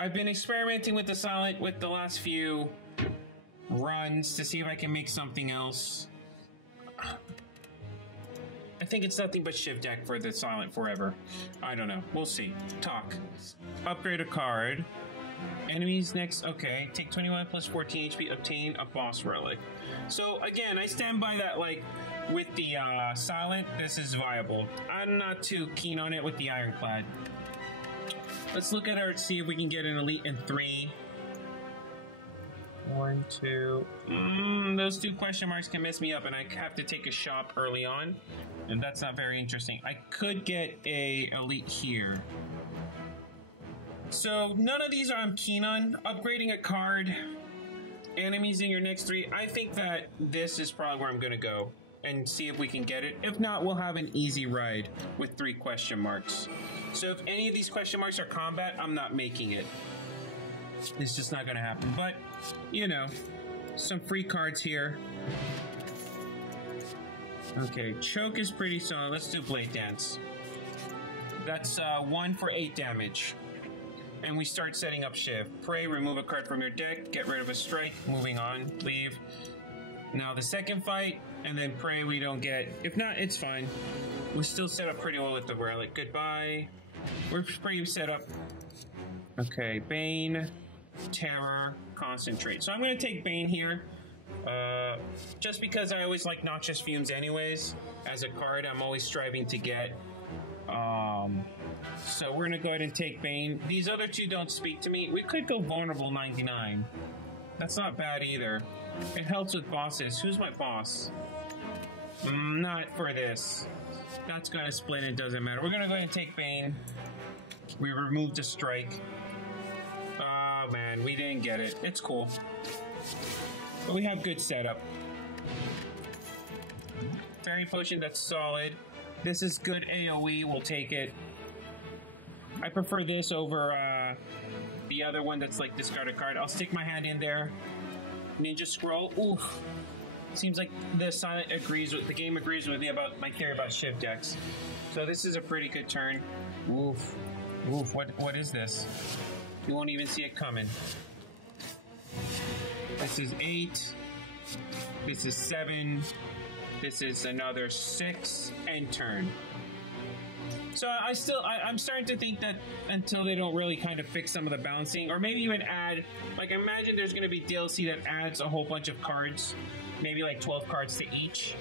I've been experimenting with the silent with the last few runs to see if I can make something else. I think it's nothing but shift deck for the silent forever. I don't know. We'll see. Talk. Upgrade a card. Enemies next. Okay. Take 21 plus 14 HP. Obtain a boss relic. So again, I stand by that. Like with the silent, this is viable. I'm not too keen on it with the ironclad. Let's look at our. See if we can get an elite in 3. 1, 2. Those 2 question marks can mess me up, and I have to take a shop early on, and that's not very interesting. I could get a elite here. So none of these I'm keen on. Upgrading a card, enemies in your next 3. I think that this is probably where I'm going to go and see if we can get it. If not, we'll have an easy ride with 3 question marks. So if any of these question marks are combat, I'm not making it. It's just not going to happen. But, you know, some free cards here. Okay, Choke is pretty solid. Let's do Blade Dance. That's 1 for 8 damage. And we start setting up Shiv. Pray, remove a card from your deck, get rid of a strike, moving on, leave. Now the second fight, and then pray we don't get... If not, it's fine. We're still set up pretty well with the relic. Goodbye. We're pretty set up. Okay, Bane, Terror, Concentrate. So I'm going to take Bane here. Just because I always like Noxious Fumes anyways. As a card, I'm always striving to get. So we're going to go ahead and take Bane. These other 2 don't speak to me. We could go Vulnerable 99. That's not bad either. It helps with bosses. Who's my boss? Not for this. That's going to split. It doesn't matter. We're going to go ahead and take Bane. We removed a strike. Oh, man. We didn't get it. It's cool. But we have good setup. Fairy Potion, that's solid. This is good AoE. We'll take it. I prefer this over the other one that's like discard a card. I'll stick my hand in there. Ninja Scroll. Oof. Seems like the silent agrees with the game agrees with me about my theory about Shiv decks. So this is a pretty good turn. Oof. Oof. What is this? You won't even see it coming. This is 8. This is 7. This is another 6. End turn. So I'm starting to think that until they don't really kind of fix some of the balancing, or maybe even add, like imagine there's going to be DLC that adds a whole bunch of cards, maybe like 12 cards to each.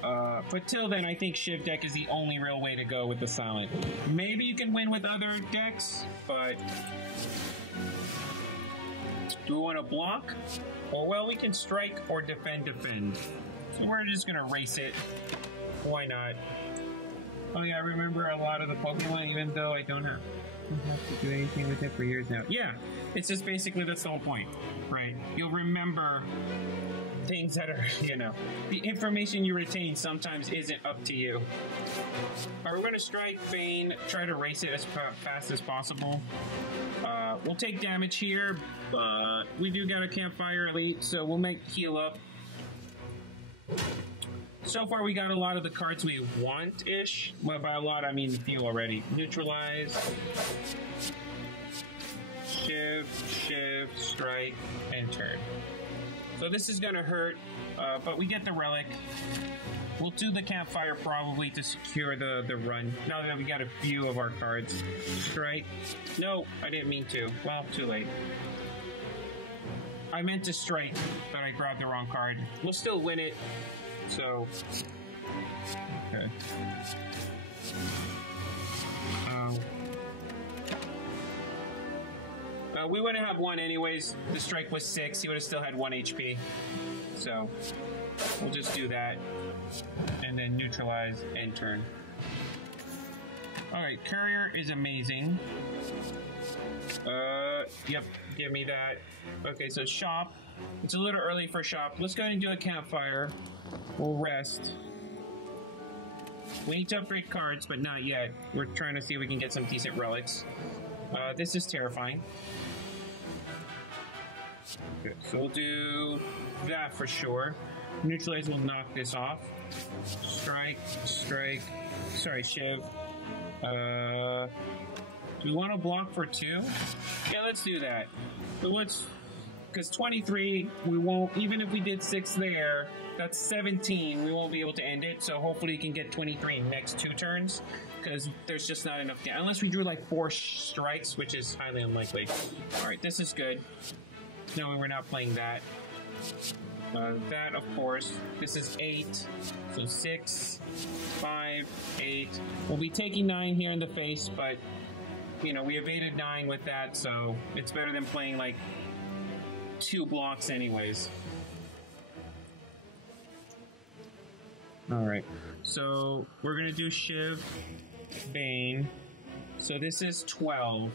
But till then, I think Shiv deck is the only real way to go with the silent. Maybe you can win with other decks, but do we want to block? Or well, we can strike or defend. So we're just going to race it. Why not? Oh yeah, I remember a lot of the Pokemon, even though I don't have to do anything with it for years now. Yeah, it's just basically that's the whole point, right? You'll remember things that are, you know, the information you retain sometimes isn't up to you. Alright, we're going to strike Bane, try to race it as fast as possible. We'll take damage here, but we do got a Campfire Elite, so we'll make heal up. So far, we got a lot of the cards we want-ish. Well, by a lot, I mean a few already. Neutralize. Shift, strike, and turn. So this is going to hurt, but we get the relic. We'll do the campfire probably to secure the run. Now that we got a few of our cards. Strike. No, I didn't mean to. Well, too late. I meant to strike, but I grabbed the wrong card. We'll still win it. So, okay. We wouldn't have 1 anyways. The strike was 6. He would have still had 1 HP. So, we'll just do that. And then neutralize and turn. Alright, Courier is amazing. Yep, give me that. Okay, so shop. It's a little early for shop. Let's go ahead and do a campfire. We'll rest. We need to upgrade cards, but not yet. We're trying to see if we can get some decent relics. This is terrifying. Okay, so we'll do that for sure. Neutralize will knock this off. Strike. Sorry, Shiv. Do we want to block for 2? Yeah, let's do that. But let's, because 23, we won't, even if we did 6 there, that's 17, we won't be able to end it, so hopefully we can get 23 next 2 turns, because there's just not enough, unless we drew like 4 strikes, which is highly unlikely. Alright, this is good. No, we're not playing that. That, of course. This is 8, so 6, 5, 8. We'll be taking 9 here in the face, but, you know, we evaded 9 with that, so it's better than playing like 2 blocks anyways. Alright, so we're gonna do Shiv, Bane. So this is 12.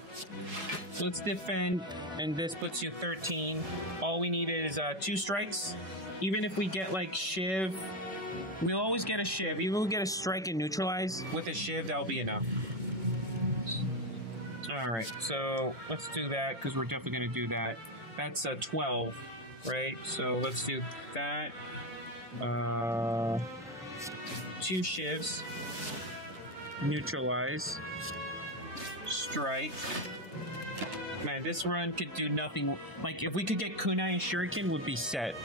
So let's defend, and this puts you 13. All we need is 2 strikes. Even if we get like Shiv, we'll always get a Shiv. Even if we get a strike and neutralize with a Shiv, that'll be enough. Alright, so let's do that, because we're definitely gonna do that. That's a 12, right? So let's do that. 2 Shivs. Neutralize. Strike. Man, this run could do nothing. Like, if we could get Kunai and Shuriken, would be set,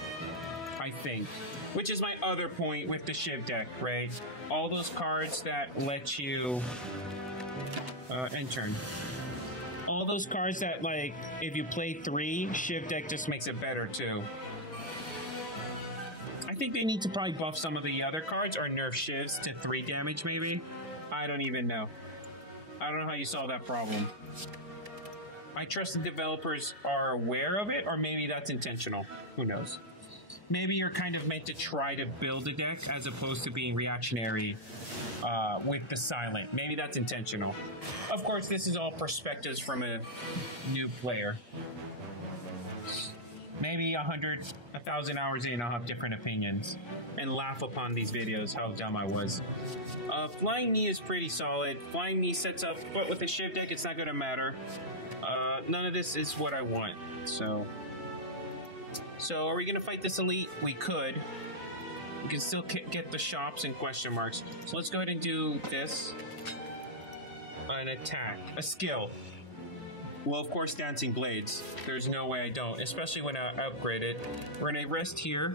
I think. Which is my other point with the Shiv deck, right? All those cards that let you end turn. All those cards that, like, if you play 3, Shiv deck just makes it better, too. I think they need to probably buff some of the other cards or nerf Shivs to 3 damage, maybe? I don't even know. I don't know how you solve that problem. I trust the developers are aware of it, or maybe that's intentional. Who knows? Maybe you're kind of meant to try to build a deck as opposed to being reactionary with the silent. Maybe that's intentional. Of course, this is all perspectives from a new player. Maybe 1,000 hours in, I'll have different opinions and laugh upon these videos how dumb I was. Flying Knee is pretty solid. Flying Knee sets up, but with the Shiv deck, it's not going to matter. None of this is what I want. So are we going to fight this elite? We could. We can still get the shops and question marks. So let's go ahead and do this. An attack. A skill. Well, of course, Dancing Blades. There's no way I don't, especially when I upgrade it. We're going to rest here.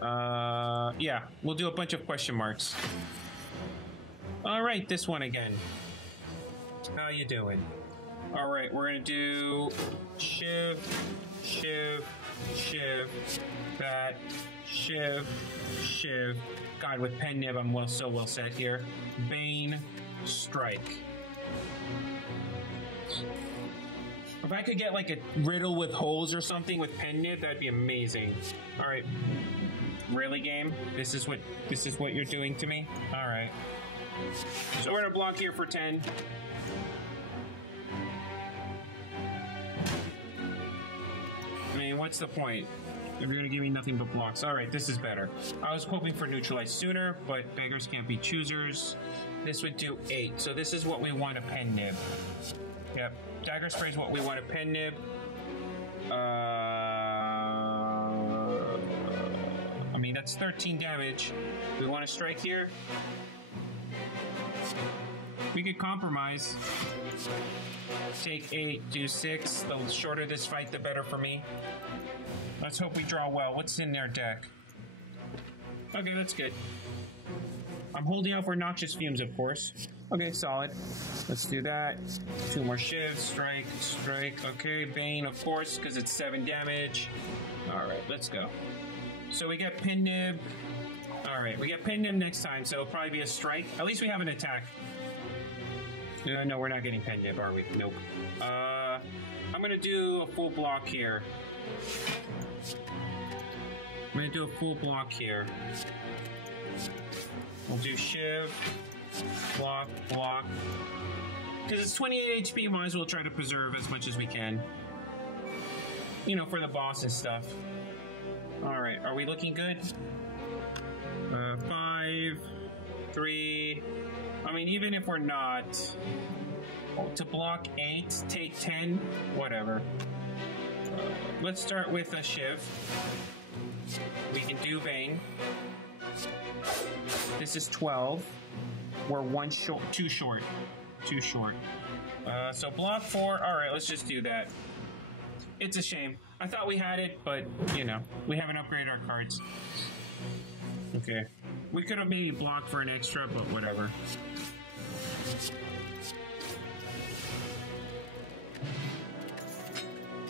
Yeah, we'll do a bunch of question marks. All right, this one again. How you doing? All right, we're gonna do Shiv, Shiv, Shiv, that, Shiv, Shiv. God, with Pen Nib, I'm so well set here. Bane, Strike. If I could get like a riddle with holes or something with Pen Nib, that'd be amazing. All right. Really, game? This is what you're doing to me? All right. So we're gonna block here for 10. I mean, what's the point if you're gonna give me nothing but blocks? All right, this is better. I was hoping for neutralize sooner, but beggars can't be choosers. This would do 8. So this is what we want to Pen Nib. Yep. Dagger Spray is what we want to Pen Nib. I mean, that's 13 damage. We want to strike here. We could compromise. Take 8, do 6. The shorter this fight, the better for me. Let's hope we draw well. What's in their deck? Okay, that's good. I'm holding out for Noxious Fumes, of course. Okay, solid. Let's do that. 2 more Shivs. Strike, strike. Okay, Bane, of course, because it's 7 damage. Alright, let's go. So we get Pen Nib. Alright, we get Pen Nib next time, so it'll probably be a strike. At least we have an attack. No, we're not getting Pen Nib, are we? Nope. I'm gonna do a full block here. I'm gonna do a full block here. We'll do Shiv, block, block. Because it's 28 HP, might as well try to preserve as much as we can. You know, for the boss and stuff. Alright, are we looking good? 5, 3. I mean, even if we're not, to block 8, take 10, whatever. Let's start with a Shiv. We can do Bane. This is 12. We're one short, too short. Too short. So block 4. Alright, let's just do that. It's a shame. I thought we had it, but, you know, we haven't upgraded our cards. Okay. We could have maybe blocked for an extra, but whatever.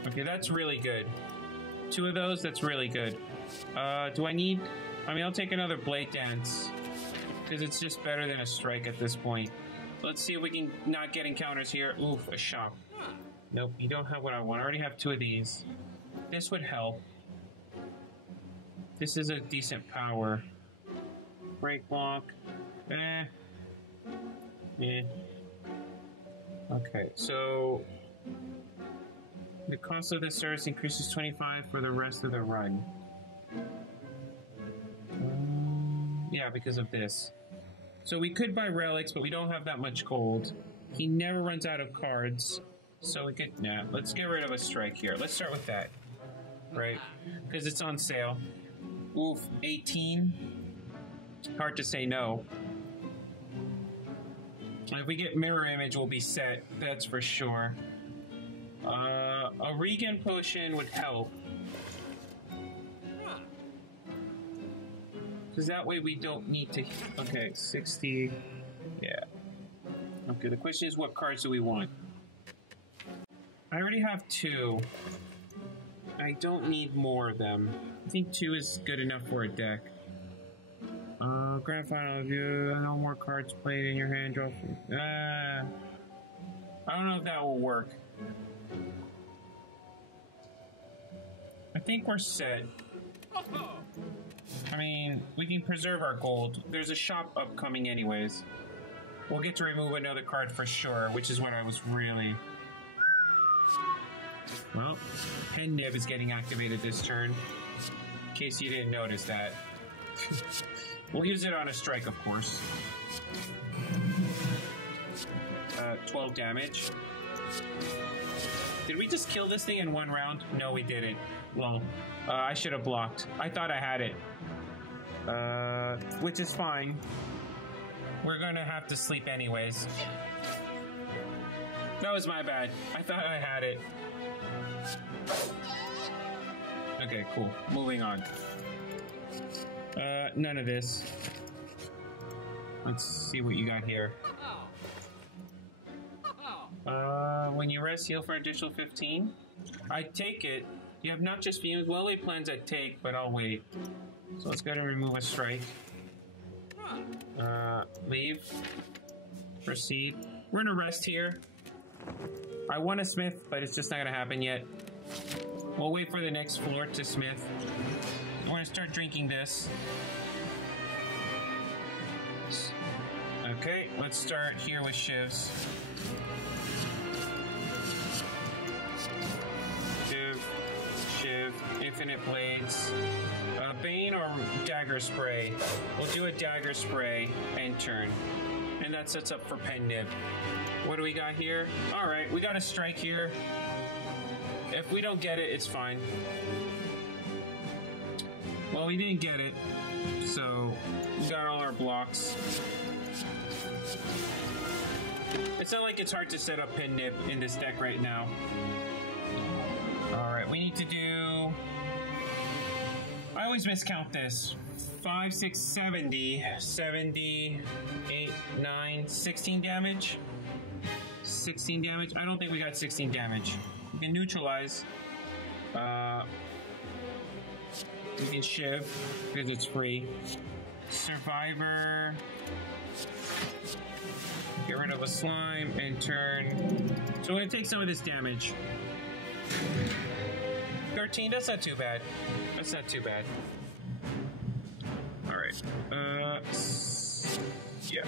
Okay, that's really good. 2 of those, that's really good. Do I need... I mean, I'll take another Blade Dance. Because it's just better than a strike at this point. Let's see if we can not get encounters here. Oof, a shock. Nope, you don't have what I want. I already have 2 of these. This would help. This is a decent power. Break block. Okay, so... the cost of this service increases 25 for the rest of the run. Yeah, because of this. So we could buy relics, but we don't have that much gold. He never runs out of cards. So we could... nah, let's get rid of a strike here. Let's start with that. Right? Because it's on sale. Oof, 18. Hard to say no. If we get mirror image, we'll be set. That's for sure. A regen potion would help. Because that way we don't need to... okay, 60... yeah. Okay, the question is what cards do we want? I already have 2. I don't need more of them. I think 2 is good enough for a deck. Grand final view. No more cards played in your hand. Draw. I don't know if that will work. I think we're set. I mean, we can preserve our gold. There's a shop upcoming anyways. We'll get to remove another card for sure, which is what I was really... well, Pen Nib is getting activated this turn. In case you didn't notice that. We'll use it on a strike, of course. 12 damage. Did we just kill this thing in 1 round? No, we didn't. Well, I should have blocked. I thought I had it. Which is fine. We're gonna have to sleep anyways. That was my bad. I thought I had it. Okay, cool. Moving on. None of this. Let's see what you got here. When you rest, heal for an additional 15. I take it. You have not just fumes. Well, laid plans I take, but I'll wait. So let's go to remove a strike. Leave. Proceed. We're gonna rest here. I want a smith, but it's just not gonna happen yet. We'll wait for the next floor to smith. We're gonna start drinking this. Okay, let's start here with shivs. Shiv, infinite blades. Bane or dagger spray? We'll do a dagger spray and turn. And that sets up for Pen Nib. What do we got here? Alright, we got a strike here. If we don't get it, it's fine. Well, we didn't get it. So, we got all our blocks. It's not like it's hard to set up Pen Nib in this deck right now. Alright, we need to do... I always miscount this. 5, 6, 70. 70, 8, 9, 16 damage. 16 damage. I don't think we got 16 damage. We can neutralize. We can shiv because it's free. Survivor. Get rid of a slime and turn. So we're gonna take some of this damage. 13, that's not too bad. That's not too bad. Alright. Yeah.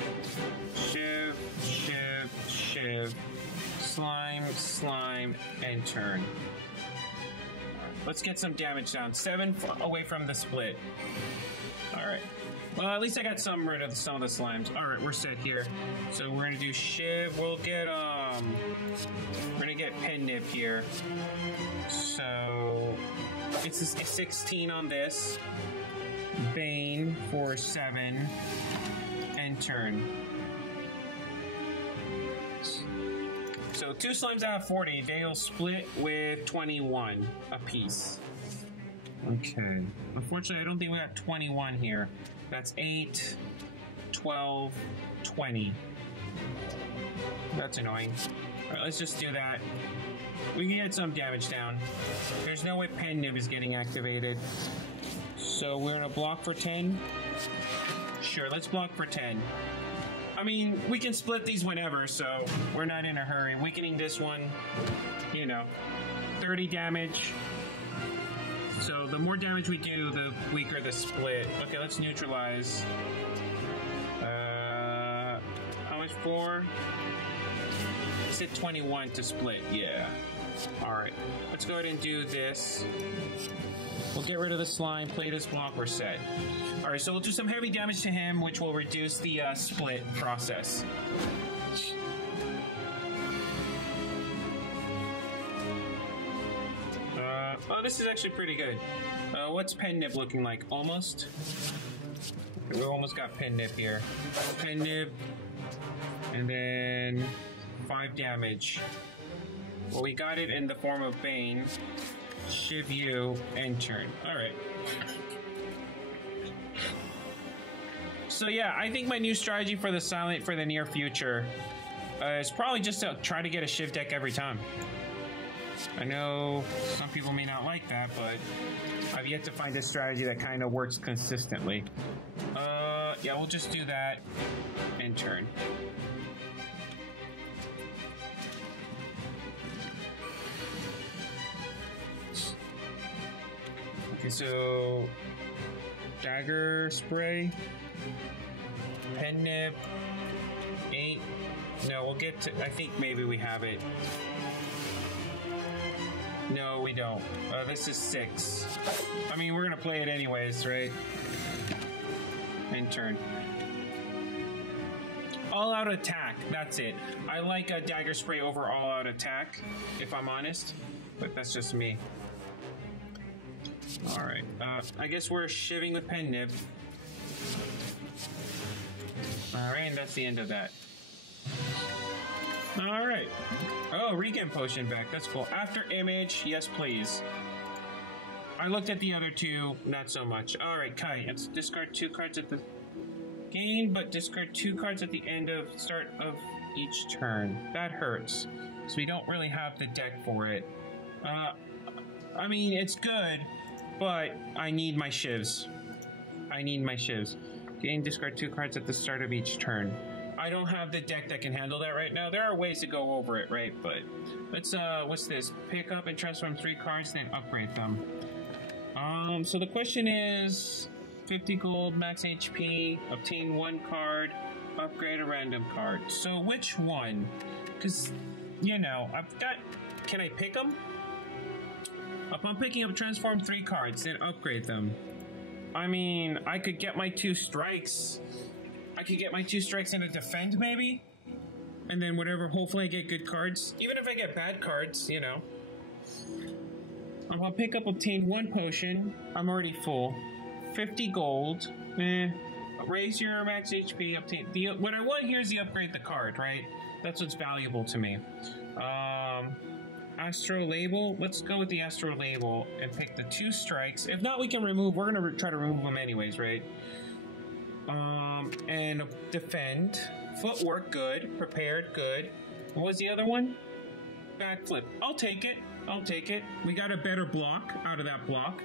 Shiv, shiv, shiv. Slime, slime, and turn. Let's get some damage down. 7 away from the split. Alright. Well, at least I got rid of some of the slimes. Alright, we're set here. So we're gonna do shiv. We'll get, we're gonna get Pen Nib here. So, it's a 16 on this. Bane for 7. And turn. So 2 slimes out of 40, they'll split with 21 apiece. Okay. Unfortunately, I don't think we got 21 here. That's 8, 12, 20. That's annoying. Alright, let's just do that. We can get some damage down. There's no way Pen Nib is getting activated. So we're gonna block for 10. Sure, let's block for 10. I mean, we can split these whenever, so we're not in a hurry. Weakening this one, you know, 30 damage. So the more damage we do, the weaker the split. Okay, let's neutralize. How much for? It said 21 to split, yeah. Alright, let's go ahead and do this. We'll get rid of the slime, play this block, we're set. Alright, so we'll do some heavy damage to him, which will reduce the split process. Oh, this is actually pretty good. What's Pen Nib looking like? Almost? We almost got Pen Nib here. Pen Nib, and then 5 damage. Well, we got it in the form of Bane. Shiv you, and turn. Alright. So yeah, I think my new strategy for the Silent for the near future is probably just to try to get a Shiv deck every time. I know some people may not like that, but I've yet to find a strategy that kind of works consistently. Yeah, we'll just do that and turn. Okay, so dagger spray, Pen Nib, 8. No, we'll get to. I think maybe we have it. No, we don't. This is 6. I mean, we're gonna play it anyways, right? And turn. All-out attack. That's it. I like a dagger spray over all-out attack, if I'm honest, but that's just me. All right. I guess we're shivving with Pen Nib. All right, and that's the end of that. All right. Oh, regen potion back. That's cool. After image, yes, please. I looked at the other 2, not so much. All right, Kai. Let's discard 2 cards at the game, but discard 2 cards at the end of start of each turn. That hurts. So we don't really have the deck for it. I mean, it's good, but I need my shivs. I need my shivs. Gain, discard 2 cards at the start of each turn. I don't have the deck that can handle that right now. There are ways to go over it, right? But let's, what's this? Pick up and transform 3 cards, then upgrade them. So the question is 50 gold, max HP, obtain 1 card, upgrade a random card. So which one? Because, you know, I've got, can I pick them? Upon picking up, transform 3 cards, then upgrade them. I mean, I could get my 2 strikes. I could get my 2 strikes and a defend, maybe? And then whatever, hopefully I get good cards. Even if I get bad cards, you know. I'll pick up, obtain 1 potion. I'm already full. 50 gold. Raise your max HP, obtain... what I want here is the upgrade the card, right? That's what's valuable to me. Astro Label. Let's go with the Astro Label and pick the 2 strikes. If not, we can remove... We're going to try to remove them anyways, right? And defend. Footwork, good. Prepared, good. What was the other one? Backflip. I'll take it. I'll take it. We got a better block out of that block.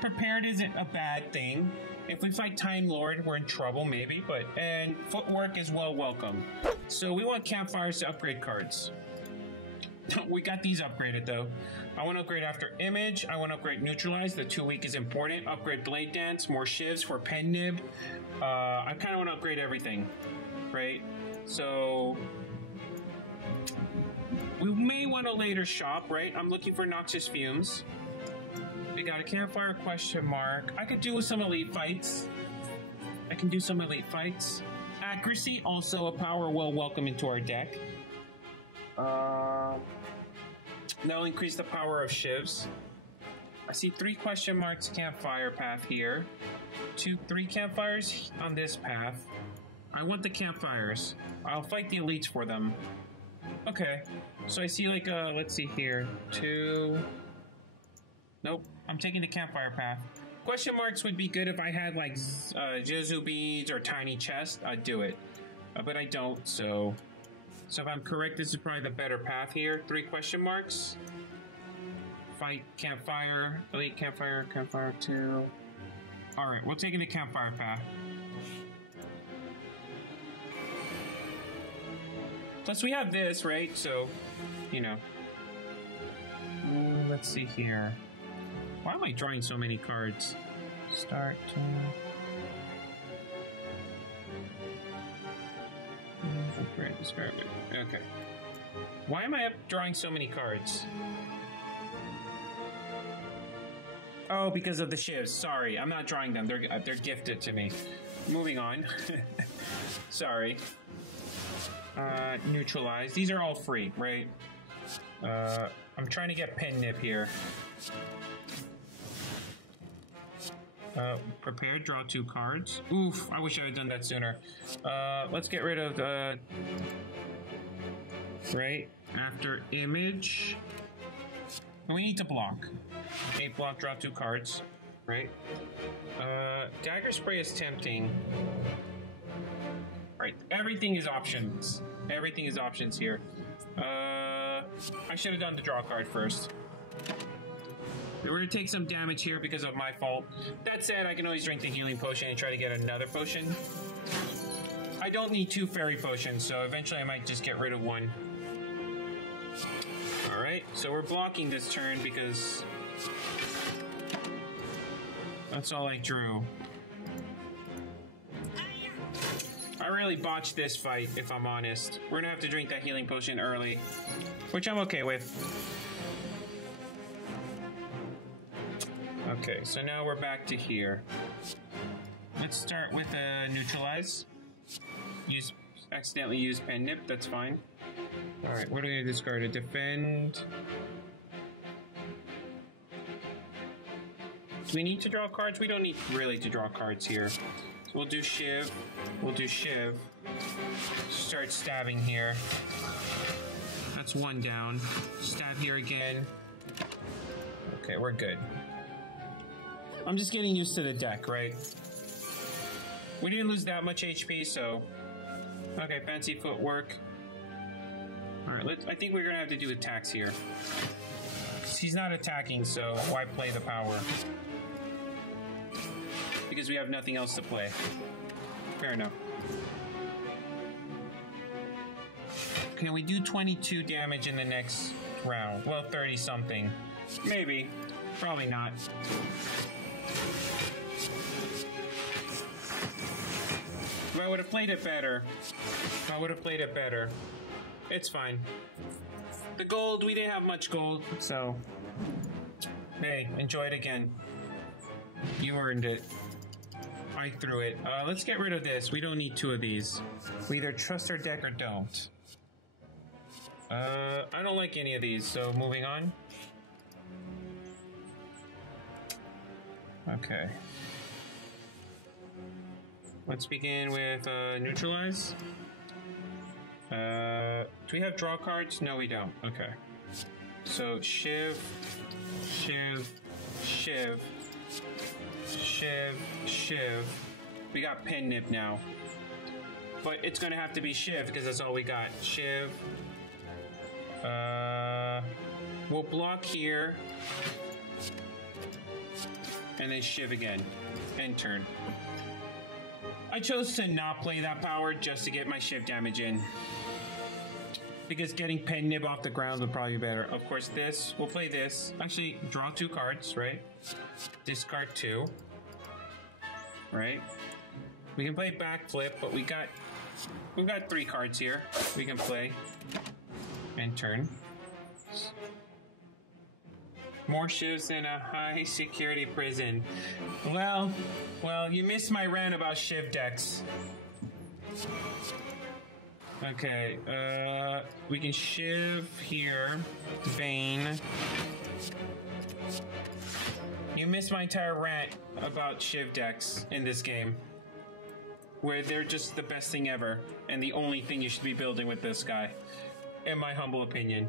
Prepared isn't a bad thing. If we fight Time Lord, we're in trouble, maybe, but... And footwork is well welcome. So we want campfires to upgrade cards. We got these upgraded, though. I want to upgrade after image. I want to upgrade neutralize. The 2 weak is important. Upgrade blade dance. More shivs for Pen Nib. I kind of want to upgrade everything, right? So we may want to later shop, right? I'm looking for Noxious Fumes. We got a campfire question mark. I could do with some elite fights. I can do some elite fights. Accuracy, also a power well welcome into our deck. That'll increase the power of shivs. I see 3 question marks campfire path here. 3 campfires on this path. I want the campfires. I'll fight the elites for them. Okay, so I see like, let's see here, 2... Nope, I'm taking the campfire path. Question marks would be good if I had like Jizu beads or tiny chest. I'd do it, but I don't. So if I'm correct, this is probably the better path here. 3 question marks. Fight campfire, elite campfire, campfire 2. All right, we're taking the campfire path. Plus we have this, right? So, you know. Let's see here. Why am I drawing so many cards? Start to... Describe it. Okay. Why am I up drawing so many cards? Oh, because of the shivs. Sorry, I'm not drawing them. They're gifted to me. Moving on. Sorry. Neutralize. These are all free, right? I'm trying to get pen nip here. Prepare, draw 2 cards. Oof, I wish I had done that sooner. Let's get rid of the... Right, after image. We need to block. 8 block, draw 2 cards. Right? Dagger spray is tempting. Right, everything is options. Everything is options here. I should have done the draw card first. We're going to take some damage here because of my fault. That said, I can always drink the healing potion and try to get another potion. I don't need 2 fairy potions, so eventually I might just get rid of 1. Alright, so we're blocking this turn because... that's all I drew. I really botched this fight, if I'm honest. We're going to have to drink that healing potion early, which I'm okay with. Okay, so now we're back to here. Let's start with neutralize. Accidentally use pen nip, that's fine. Alright, what are we going to discard? A defend. Do we need to draw cards? We don't need really to draw cards here. So we'll do shiv. We'll do shiv. Start stabbing here. That's 1 down. Stab here again. Okay, we're good. I'm just getting used to the deck, right? We didn't lose that much HP, so... Okay, fancy footwork. Alright, I think we're gonna have to do attacks here. He's not attacking, so why play the power? Because we have nothing else to play. Fair enough. Can we do 22 damage in the next round? Well, 30 something. Maybe. Probably not. If I would have played it better. It's fine. The gold, we didn't have much gold, so... Hey, enjoy it again. You earned it. I threw it. Let's get rid of this. We don't need 2 of these. We either trust our deck or don't. I don't like any of these, so moving on. Okay. Let's begin with neutralize. Do we have draw cards? No, we don't. Okay. So shiv, shiv, shiv, shiv, shiv. We got pen nip now. But it's gonna have to be shiv because that's all we got. Shiv. We'll block here. And then shiv again. End turn. I chose to not play that power just to get my shiv damage in. Because getting pen nib off the ground would probably be better. Of course, this. We'll play this. Actually, draw 2 cards, right? Discard 2. Right? We can play backflip, but we've got 3 cards here we can play. End turn. More shivs than a high security prison. Well, you missed my rant about shiv decks. Okay, we can shiv here. Bane. You missed my entire rant about shiv decks in this game. Where they're just the best thing ever, and the only thing you should be building with this guy. in my humble opinion.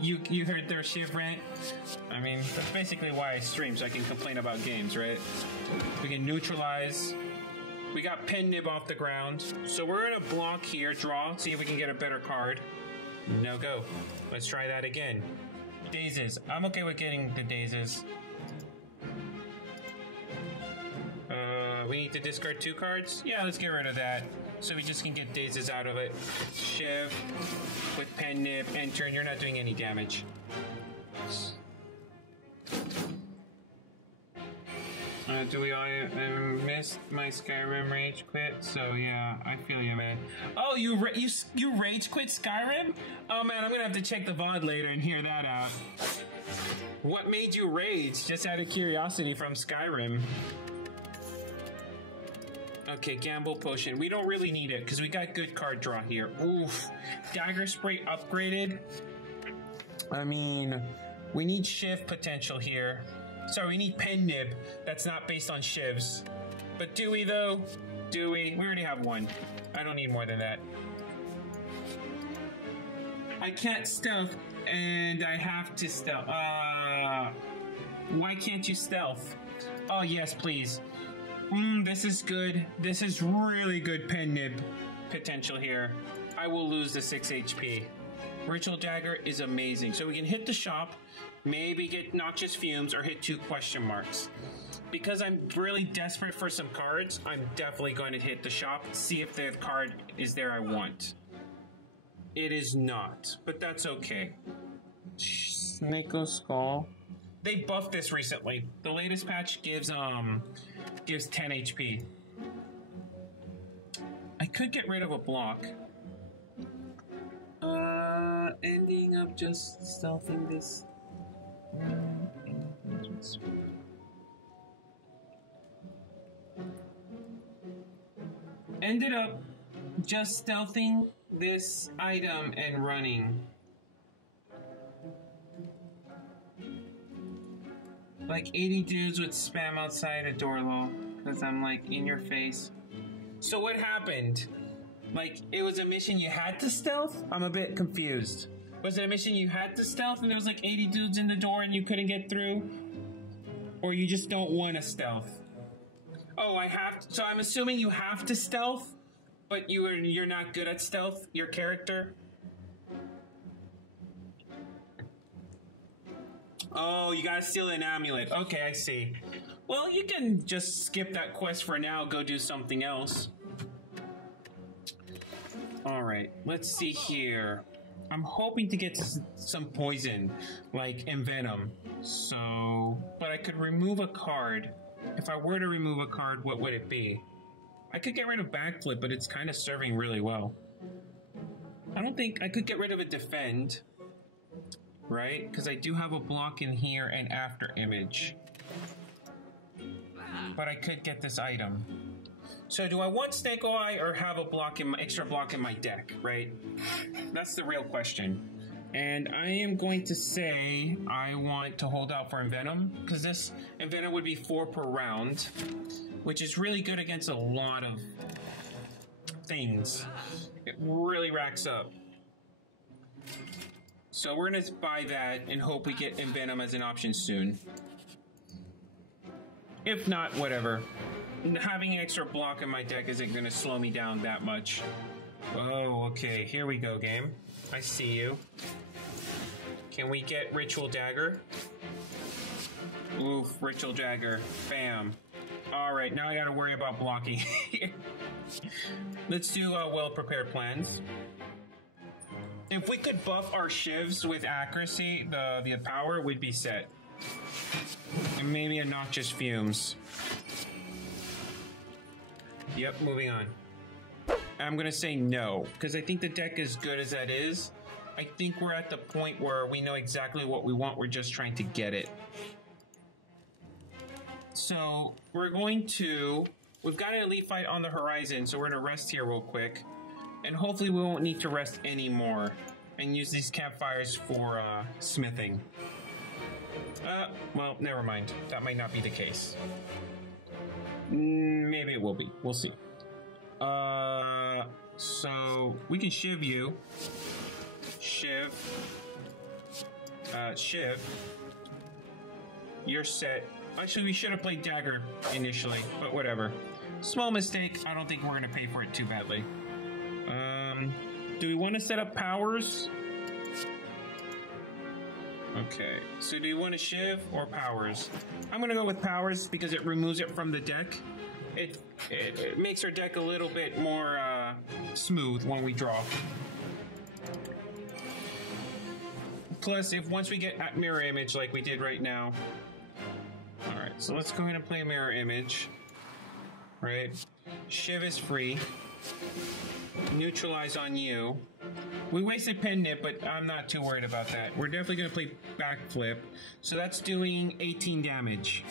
you heard their shiv rant? I mean, that's basically why I stream, so I can complain about games, right? We can neutralize. We got pen nib off the ground. So we're gonna block here, draw, see if we can get a better card. No go. Let's try that again. Dazes. I'm okay with getting the dazes. We need to discard 2 cards? Yeah, let's get rid of that. So we just can get dazes out of it. Shiv with pen nib, enter, and you're not doing any damage. Do we all missed my Skyrim rage quit? So yeah, I feel you, man. Oh, you rage quit Skyrim? Oh man, I'm gonna have to check the VOD later and hear that out. What made you rage? Just out of curiosity from Skyrim. Okay, gamble potion. We don't really need it because we got good card draw here. Oof, dagger spray upgraded. I mean, we need shiv potential here. Sorry, we need pen nib. That's not based on shivs. But do we though? Do we? We already have 1. I don't need more than that. I can't stealth, and I have to stealth. Why can't you stealth? Oh yes, please. This is good. This is really good pen nib potential here. I will lose the 6 HP. Ritual Dagger is amazing. So we can hit the shop, maybe get Noxious Fumes, or hit 2 question marks. Because I'm really desperate for some cards, I'm definitely going to hit the shop, see if the card is there I want. It is not, but that's okay. Snako Skull. They buffed this recently. The latest patch gives 10 HP. I could get rid of a block. Ending up just stealthing this. Ended up just stealthing this item and running. Like 80 dudes would spam outside a door low because I'm like in your face. So what happened? Like, it was a mission you had to stealth? I'm a bit confused. Was it a mission you had to stealth and there was like 80 dudes in the door and you couldn't get through? Or you just don't want to stealth? Oh, I have to, so I'm assuming you have to stealth, but you're not good at stealth, your character? Oh, you gotta steal an amulet. Okay, I see. Well, you can just skip that quest for now, go do something else. Alright, let's see here. I'm hoping to get some poison, like Envenom. So, but I could remove a card. If I were to remove a card, what would it be? I could get rid of Backflip, but it's kind of serving really well. I don't think I could get rid of a Defend, right? Because I do have a block in here and After Image. But I could get this item. So do I want Snake Eye or have a block in my extra block in my deck, right? That's the real question. And I am going to say I want to hold out for Envenom, because this Envenom would be 4 per round, which is really good against a lot of things. It really racks up. So we're going to buy that and hope we get Envenom as an option soon. If not, whatever. Having an extra block in my deck isn't going to slow me down that much. Oh, okay. Here we go, game. I see you. Can we get Ritual Dagger? Oof, Ritual Dagger. Bam. Alright, now I gotta worry about blocking. Let's do well-prepared plans. If we could buff our shivs with accuracy, the power would be set. And maybe a Noxious Fumes. Yep, moving on. I'm gonna say no, because I think the deck is good as that is. I think we're at the point where we know exactly what we want, we're just trying to get it. So, we're going to... We've got an elite fight on the horizon, so we're gonna rest here real quick. And hopefully we won't need to rest anymore. And use these campfires for smithing. Well, never mind. That might not be the case. Maybe it will be. We'll see. So we can shiv you. Shiv. Shiv. You're set. Actually, we should have played dagger initially, but whatever. Small mistake. I don't think we're gonna pay for it too badly. Do we want to set up powers? Okay, so do you want to shiv or powers? I'm gonna go with powers because it removes it from the deck. It makes our deck a little bit more smooth when we draw. Plus, if once we get at mirror image like we did right now. All right, so let's go ahead and play mirror image. Right, shiv is free. Neutralize on you. We wasted pen nip, but I'm not too worried about that. We're definitely going to play backflip. So that's doing 18 damage.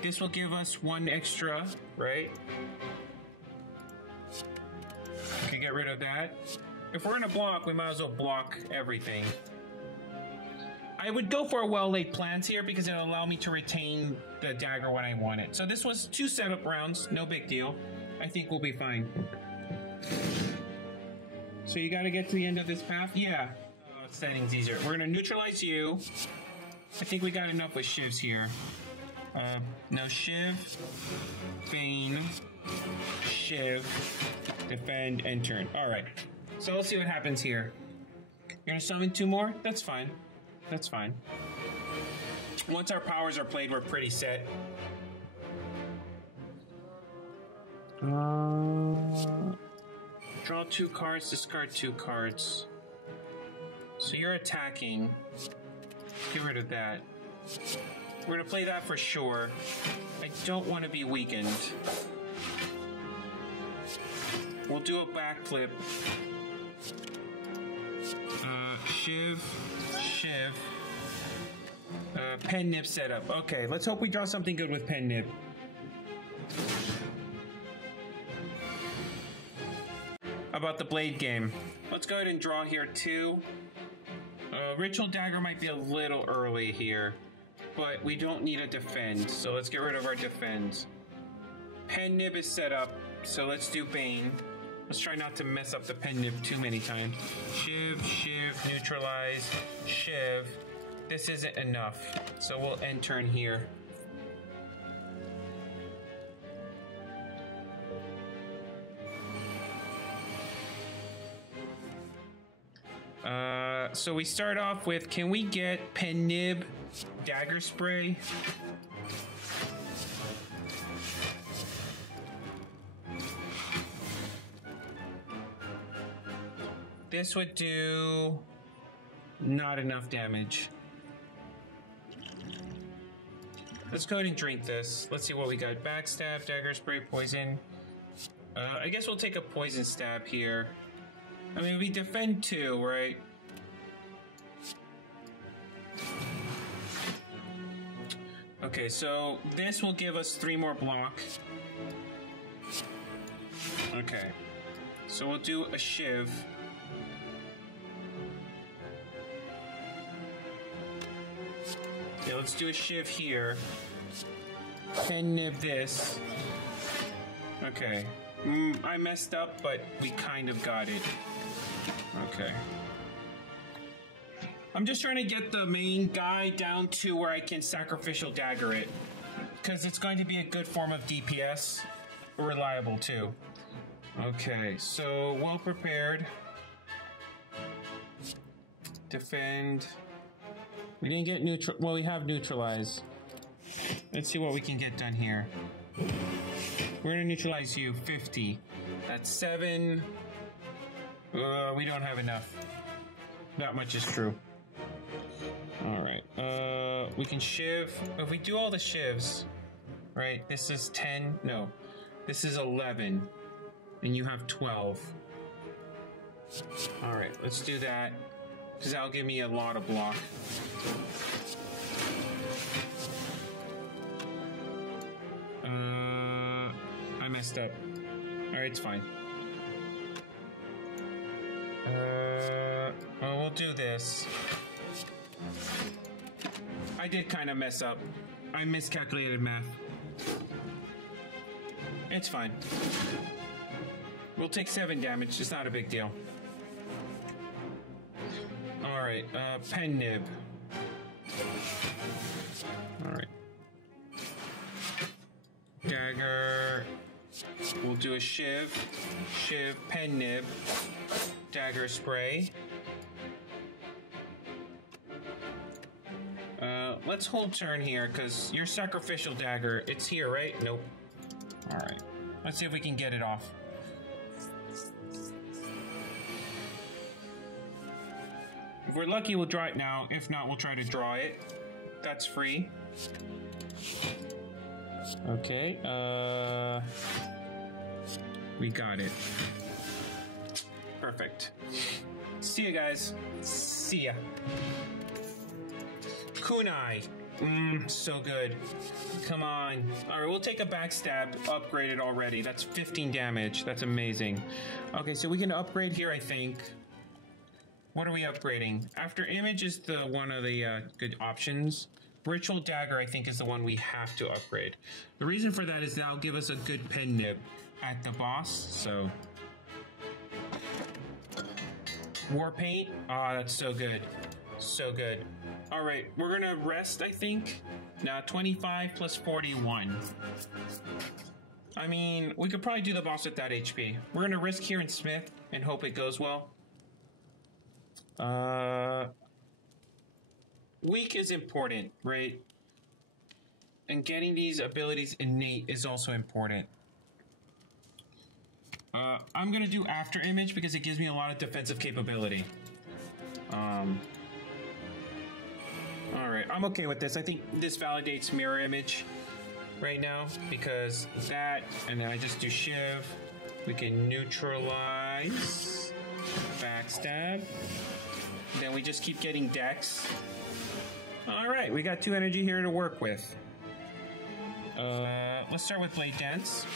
This will give us 1 extra, right? Okay, get rid of that. If we're going to block, we might as well block everything. I would go for a well-laid plans here because it'll allow me to retain the dagger when I want it. So this was 2 setup rounds, no big deal. I think we'll be fine. So you got to get to the end of this path? Yeah. Settings easier. We're going to neutralize you. I think we got enough with shivs here. No shiv, Bane, shiv, defend, and turn. Alright. So let's see what happens here. You're going to summon 2 more? That's fine. That's fine. Once our powers are played, we're pretty set. Draw 2 cards, discard 2 cards. So you're attacking. Get rid of that. We're gonna play that for sure. I don't want to be weakened. We'll do a backflip. Shiv. Pen nip setup. Okay, let's hope we draw something good with pen nip. About the blade game. Let's go ahead and draw here 2. Ritual dagger might be a little early here, but we don't need a defend, so let's get rid of our defend. Pen nib is set up, so let's do Bane. Let's try not to mess up the pen nib too many times. Shiv, neutralize, shiv. This isn't enough, so we'll end turn here. So we start off with, can we get pen nib dagger spray? This would do not enough damage. Let's go ahead and drink this. Let's see what we got. Backstab, dagger spray, poison. I guess we'll take a poison stab here. I mean, we defend 2, right? Okay, so this will give us 3 more block. Okay. So we'll do a shiv. Yeah, let's do a shiv here. Pen nib this. Okay. I messed up, but we kind of got it. Okay. I'm just trying to get the main guy down to where I can sacrificial dagger it. Because it's going to be a good form of DPS. Reliable, too. Okay, so well prepared. Defend. We didn't get neutral. Well, we have neutralize. Let's see what we can get done here. We're gonna neutralize you. 50. That's 7. We don't have enough. That much is true. Alright. We can shiv. If we do all the shivs, right? This is 10. No. This is 11. And you have 12. Alright, let's do that. Because that'll give me a lot of block. I messed up. Alright, it's fine. Well, we'll do this. I did kind of mess up. I miscalculated math. It's fine. We'll take 7 damage. It's not a big deal. Alright, pen nib. Alright. Dagger. We'll do a shiv. Shiv, pen nib. Dagger spray. Let's hold turn here, because your sacrificial dagger, it's here, right? Nope. Alright. Let's see if we can get it off. If we're lucky, we'll draw it now. If not, we'll try to draw it. That's free. Okay, we got it. Perfect. See you guys. See ya. Kunai. So good. Come on. Alright, we'll take a backstab. Upgraded already. That's 15 damage. That's amazing. Okay, so we can upgrade here, I think. What are we upgrading? After image is the one of the good options. Ritual dagger, I think, is the one we have to upgrade. The reason for that is that'll give us a good pen nib at the boss, so. War paint. Ah, that's so good. So good. All right, we're gonna rest, I think. Now, 25 plus 41. I mean, we could probably do the boss with that HP. We're gonna risk here in Smith and hope it goes well. Weak is important, right? And getting these abilities innate is also important. I'm gonna do after image because it gives me a lot of defensive capability. Alright, I'm okay with this. I think this validates mirror image right now because that, and then I just do shiv. We can neutralize, backstab. Then we just keep getting dex. Alright, we got 2 energy here to work with. Let's start with Blade Dance.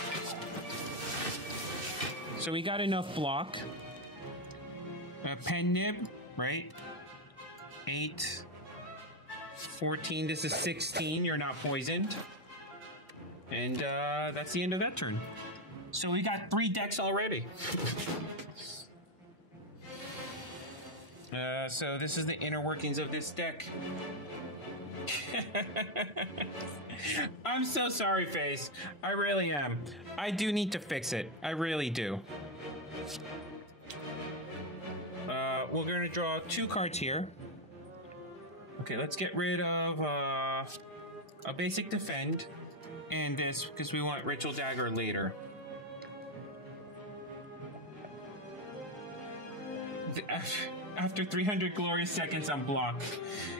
So we got enough block. Pen nib, right? 8. 14, this is 16, you're not poisoned. And that's the end of that turn. So we got 3 decks already. So this is the inner workings of this deck. I'm so sorry, Face. I really am. I do need to fix it. I really do. We're gonna draw 2 cards here. Okay, let's get rid of a basic defend and this because we want Ritual Dagger later. After 300 glorious seconds, I'm blocked.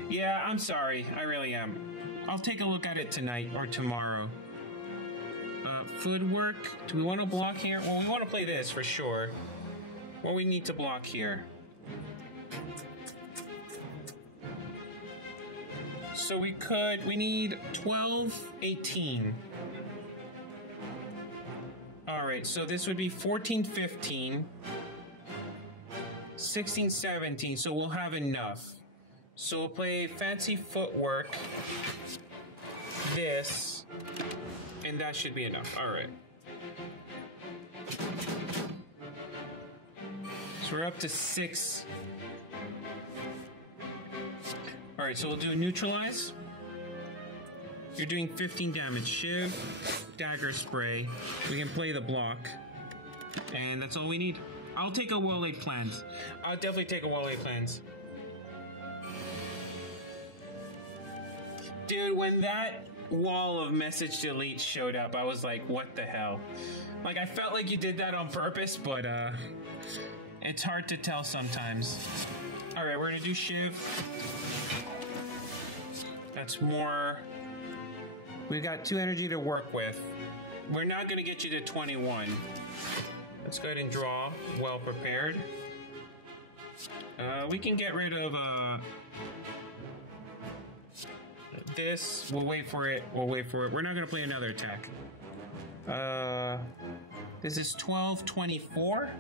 Yeah, I'm sorry. I really am. I'll take a look at it tonight or tomorrow. Footwork. Do we want to block here? Well, we want to play this for sure. What we need to block here. So we need 12, 18. All right, so this would be 14, 15. 16, 17, so we'll have enough. So we'll play Fancy Footwork, this, and that should be enough. All right. So we're up to 6. All right, so we'll do Neutralize. You're doing 15 damage. Shiv, Dagger Spray. We can play the block, and that's all we need. I'll take a well-laid plans. I'll definitely take a well-laid plans. Dude, when that wall of message delete showed up, I was like, what the hell? Like, I felt like you did that on purpose, but, it's hard to tell sometimes. Alright, we're gonna do Shiv. That's more. We've got 2 energy to work with. We're not gonna get you to 21. Let's go ahead and draw. Well prepared. We can get rid of this. We'll wait for it. We'll wait for it. We're not going to play another attack. This is 12, 24.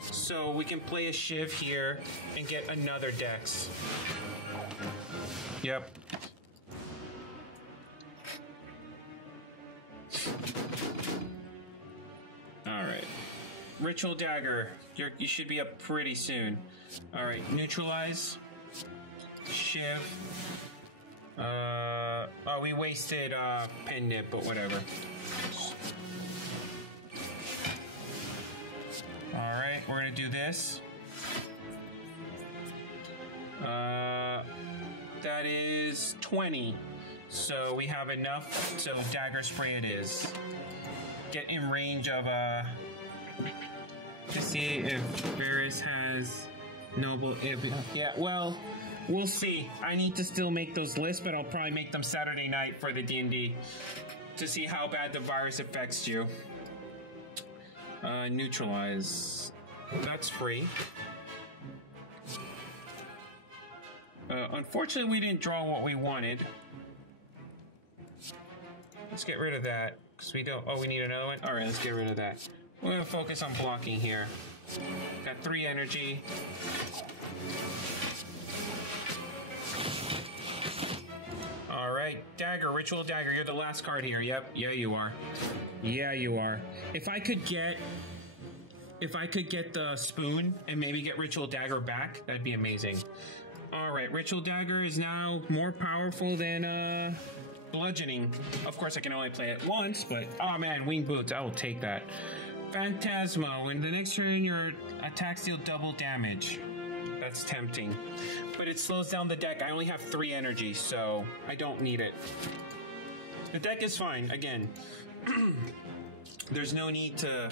So we can play a Shiv here and get another dex. Yep. All right. Ritual Dagger. You should be up pretty soon. Alright, neutralize. Shiv. Oh, we wasted pen nib, but whatever. Alright, we're gonna do this. That is 20. So we have enough, so dagger spray it is. Get in range of to see if Varys has noble. Yeah, well, we'll see. I need to still make those lists, but I'll probably make them Saturday night for the D&D to see how bad the virus affects you. Neutralize. That's free. Unfortunately, we didn't draw what we wanted. Let's get rid of that, because we don't... Oh, we need another one? Alright, let's get rid of that. We're going to focus on blocking here. Got 3 energy. Alright, dagger, ritual dagger. You're the last card here. Yep, yeah you are. Yeah you are. If I could get the spoon and maybe get ritual dagger back, that'd be amazing. Alright, ritual dagger is now more powerful than bludgeoning. Of course I can only play it once, but oh man, wing boots, I will take that. Phantasma, when the next turn your attacks deal double damage. That's tempting. But it slows down the deck. I only have 3 energy, so I don't need it. The deck is fine, again. There's no need to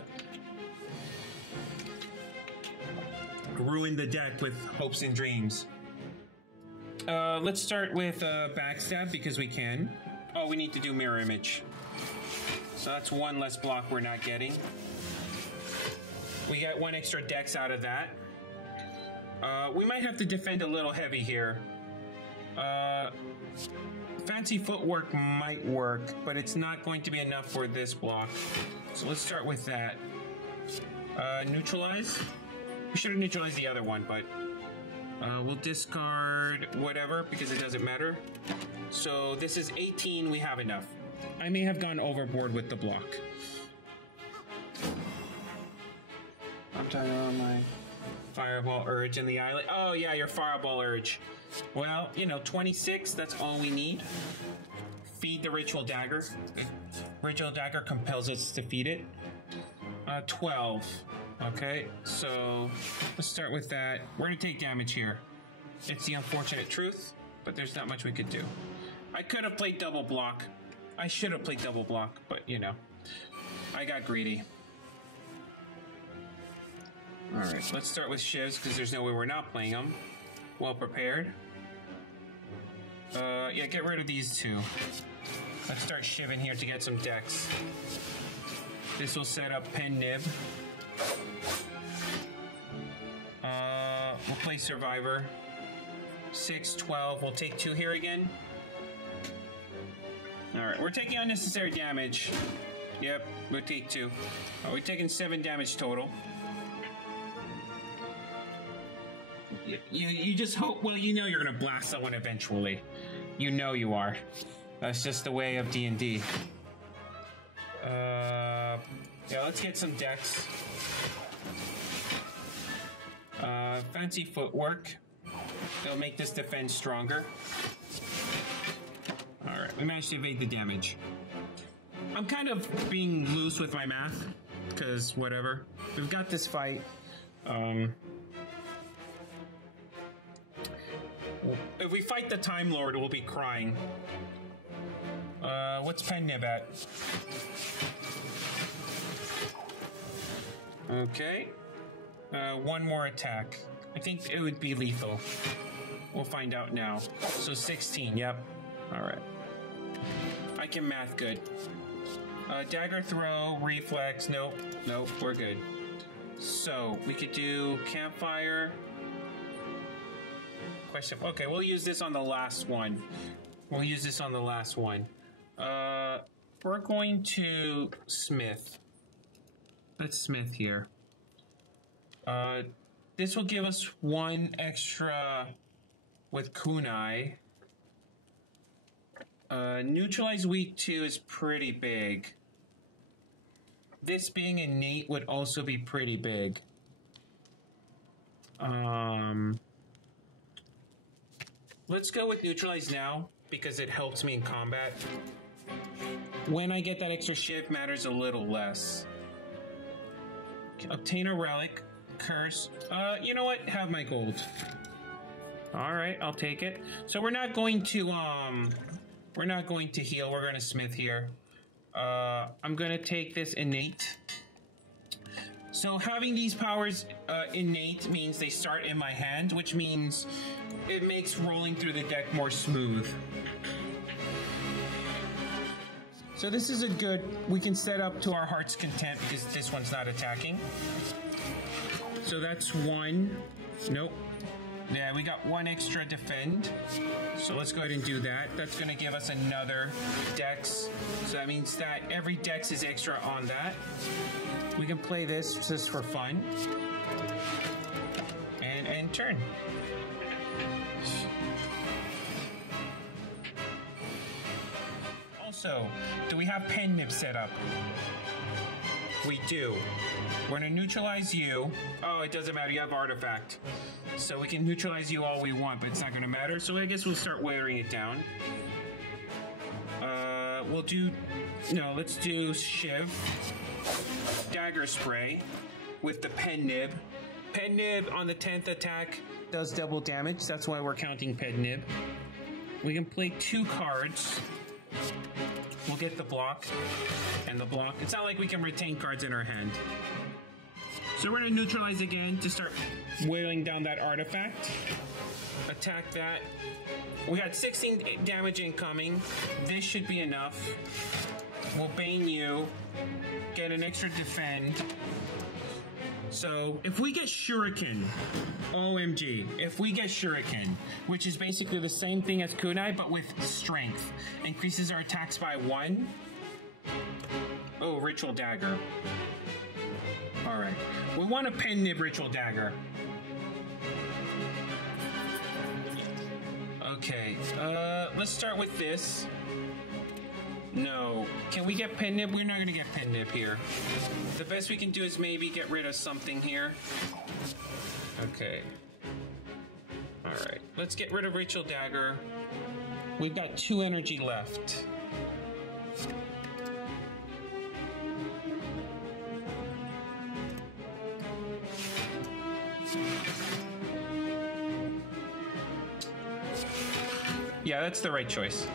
ruin the deck with hopes and dreams. Let's start with backstab because we can. Oh, we need to do mirror image. So that's 1 less block we're not getting. We get 1 extra dex out of that. We might have to defend a little heavy here. Fancy footwork might work, but it's not going to be enough for this block. So let's start with that. Neutralize. We should have neutralized the other one, but we'll discard whatever because it doesn't matter. So this is 18, we have enough. I may have gone overboard with the block. I'm talking about my Fireball Urge in the island. Oh yeah, your Fireball Urge. Well, you know, 26, that's all we need. Feed the Ritual Dagger. Ritual Dagger compels us to feed it. 12. Okay, so let's start with that. We're gonna take damage here. It's the unfortunate truth, but there's not much we could do. I could have played double block. I should have played double block, but you know, I got greedy. Alright, let's start with shivs because there's no way we're not playing them. Well prepared. Yeah, get rid of these 2. Let's start shiving here to get some dex. This will set up pen nib. We'll play survivor. 6, 12. We'll take 2 here again. Alright, we're taking unnecessary damage. Yep, we'll take 2. We're taking 7 damage total. You just hope, well, you know you're gonna blast someone eventually. You know you are. That's just the way of D&D. Yeah, let's get some dex. Fancy footwork. It'll make this defense stronger. Alright, we managed to evade the damage. I'm kind of being loose with my math, because whatever. We've got this fight. If we fight the Time Lord, we'll be crying. What's pen nib at? Okay. 1 more attack. I think it would be lethal. We'll find out now. So 16, yep. Alright. I can math good. Dagger throw, reflex, nope, we're good. So, we could do campfire. Question, okay, we'll use this on the last one. We're going to smith. Let's smith here. This will give us 1 extra with kunai. Neutralize weak 2 is pretty big. this being innate would also be pretty big. Let's go with neutralize now because it helps me in combat. When I get that extra shift matters a little less. Obtain a relic. Curse. You know what? Have my gold. Alright, I'll take it. So we're not going to heal. We're gonna smith here. I'm gonna take this innate. So having these powers innate means they start in my hand, which means it makes rolling through the deck more smooth. So this is a good, we can set up to our heart's content because this one's not attacking. So that's one. Nope. Yeah, we got one extra defend. So let's go ahead and do that. That's going to give us another dex. So that means that every dex is extra on that. We can play this just for fun. And turn. Also, do we have pen nib set up? We do. We're going to neutralize you. Oh, it doesn't matter. You have artifact. So we can neutralize you all we want, but it's not going to matter. So I guess we'll start wearing it down. We'll do... No, let's do Shiv. Dagger Spray with the pen nib. Pen nib on the 10th attack does double damage. That's why we're counting pen nib. We can play 2 cards. We'll get the block and the block. It's not like we can retain cards in our hand. So we're going to neutralize again to start whittling down that artifact. Attack that. We got 16 damage incoming. This should be enough. We'll Bane you. Get an extra defend. So if we get Shuriken, OMG, if we get Shuriken, which is basically the same thing as Kunai, but with strength, increases our attacks by 1. Oh, Ritual Dagger. All right. We want a pen nib Ritual Dagger. Okay. Let's start with this. No. Can we get pen nib? We're not going to get pen nib here. The best we can do is maybe get rid of something here. Okay. All right. Let's get rid of Ritual Dagger. We've got 2 energy left. Yeah, that's the right choice.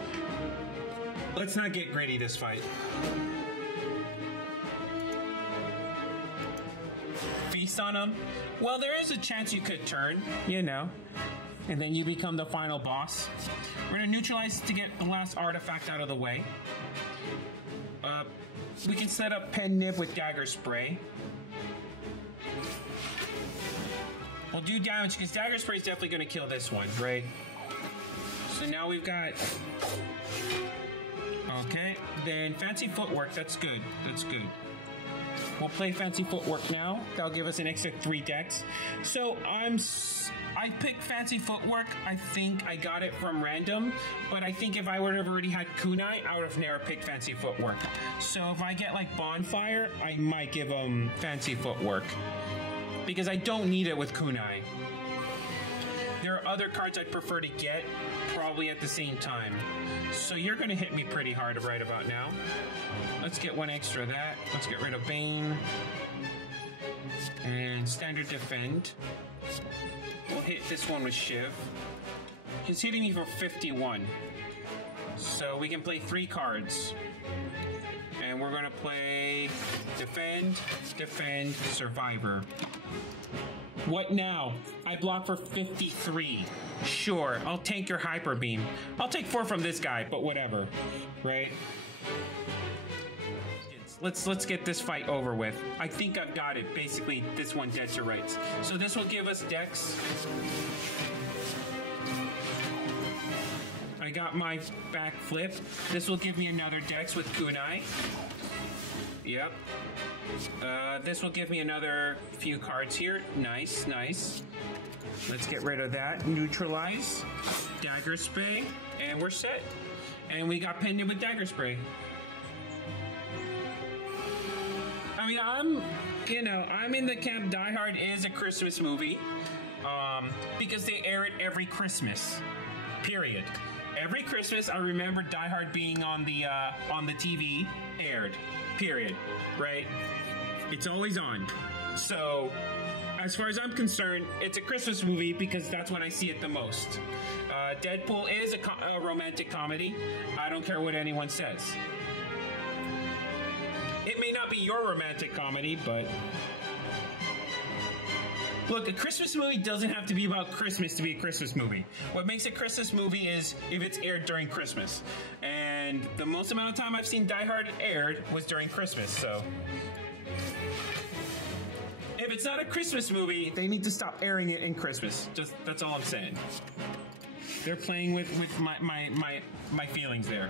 Let's not get greedy this fight. Feast on him? Well, there is a chance you could turn, you know, and then you become the final boss. We're going to neutralize to get the last artifact out of the way. We can set up pen nib with dagger spray. We'll do damage because dagger spray is definitely going to kill this one, right? So now we've got... Okay, then Fancy Footwork, that's good, that's good. We'll play Fancy Footwork now. That'll give us an extra 3 decks. So I picked Fancy Footwork. I think I got it from random, but I think if I would have already had Kunai, I would have never picked Fancy Footwork. So if I get like Bonfire, I might give him Fancy Footwork because I don't need it with Kunai. There are other cards I'd prefer to get probably at the same time. So you're going to hit me pretty hard right about now. Let's get 1 extra of that. Let's get rid of Bane. And Standard Defend. We'll hit this one with Shiv. He's hitting me for 51. So we can play 3 cards. And we're going to play Defend, Defend, Survivor. What now? I block for 53. Sure, I'll tank your Hyper Beam. I'll take 4 from this guy, but whatever. Right? Let's get this fight over with. I think I've got it. Basically, this one dead to rights. So this will give us Dex. I got my back flip. This will give me another Dex with Kunai. Yep. This will give me another few cards here. Nice, nice. Let's get rid of that. Neutralize. Dagger Spray. And we're set. And we got Pendant with Dagger Spray. I mean, I'm in the camp Die Hard is a Christmas movie, because they air it every Christmas, period. Every Christmas, I remember Die Hard being on the TV, aired, period, right? It's always on. So, as far as I'm concerned, it's a Christmas movie because that's when I see it the most. Deadpool is a romantic comedy. I don't care what anyone says. It may not be your romantic comedy, but... Look, a Christmas movie doesn't have to be about Christmas to be a Christmas movie. What makes a Christmas movie is if it's aired during Christmas. And the most amount of time I've seen Die Hard aired was during Christmas, so... If it's not a Christmas movie, they need to stop airing it in Christmas. Just, that's all I'm saying. They're playing with my feelings there.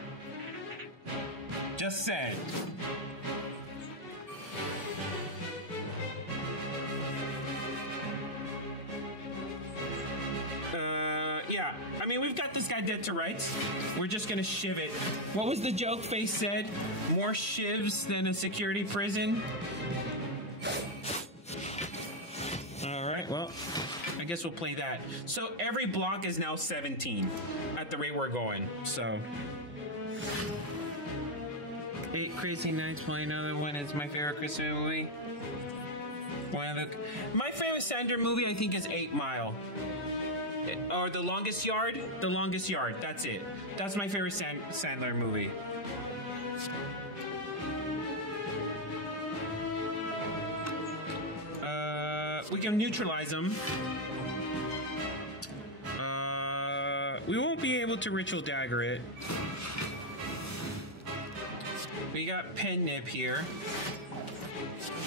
Just said. Yeah, I mean, we've got this guy dead to rights. We're just gonna shiv it. What was the joke Face said? More shivs than a security prison? Alright, well, I guess we'll play that. So every block is now 17 at the rate we're going, so... 8 Crazy Nights, play another one. It's my favorite Christmas movie. My favorite Sandler movie, I think, is 8 Mile. Or The Longest Yard? The Longest Yard, that's it. That's my favorite Sandler movie. We can neutralize them. We won't be able to Ritual Dagger it. We got Pen Nib here.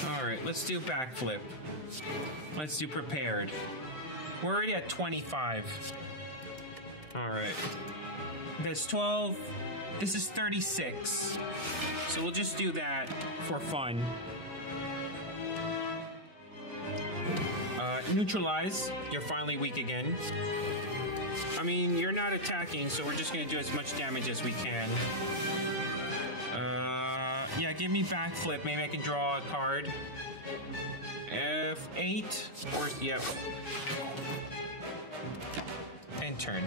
Alright, let's do Backflip. Let's do Prepared. We're already at 25. Alright. There's 12. This is 36. So we'll just do that for fun. Neutralize. You're finally weak again. I mean, you're not attacking, so we're just going to do as much damage as we can. Yeah, give me Backflip. Maybe I can draw a card. F8. Or, yep. And turn.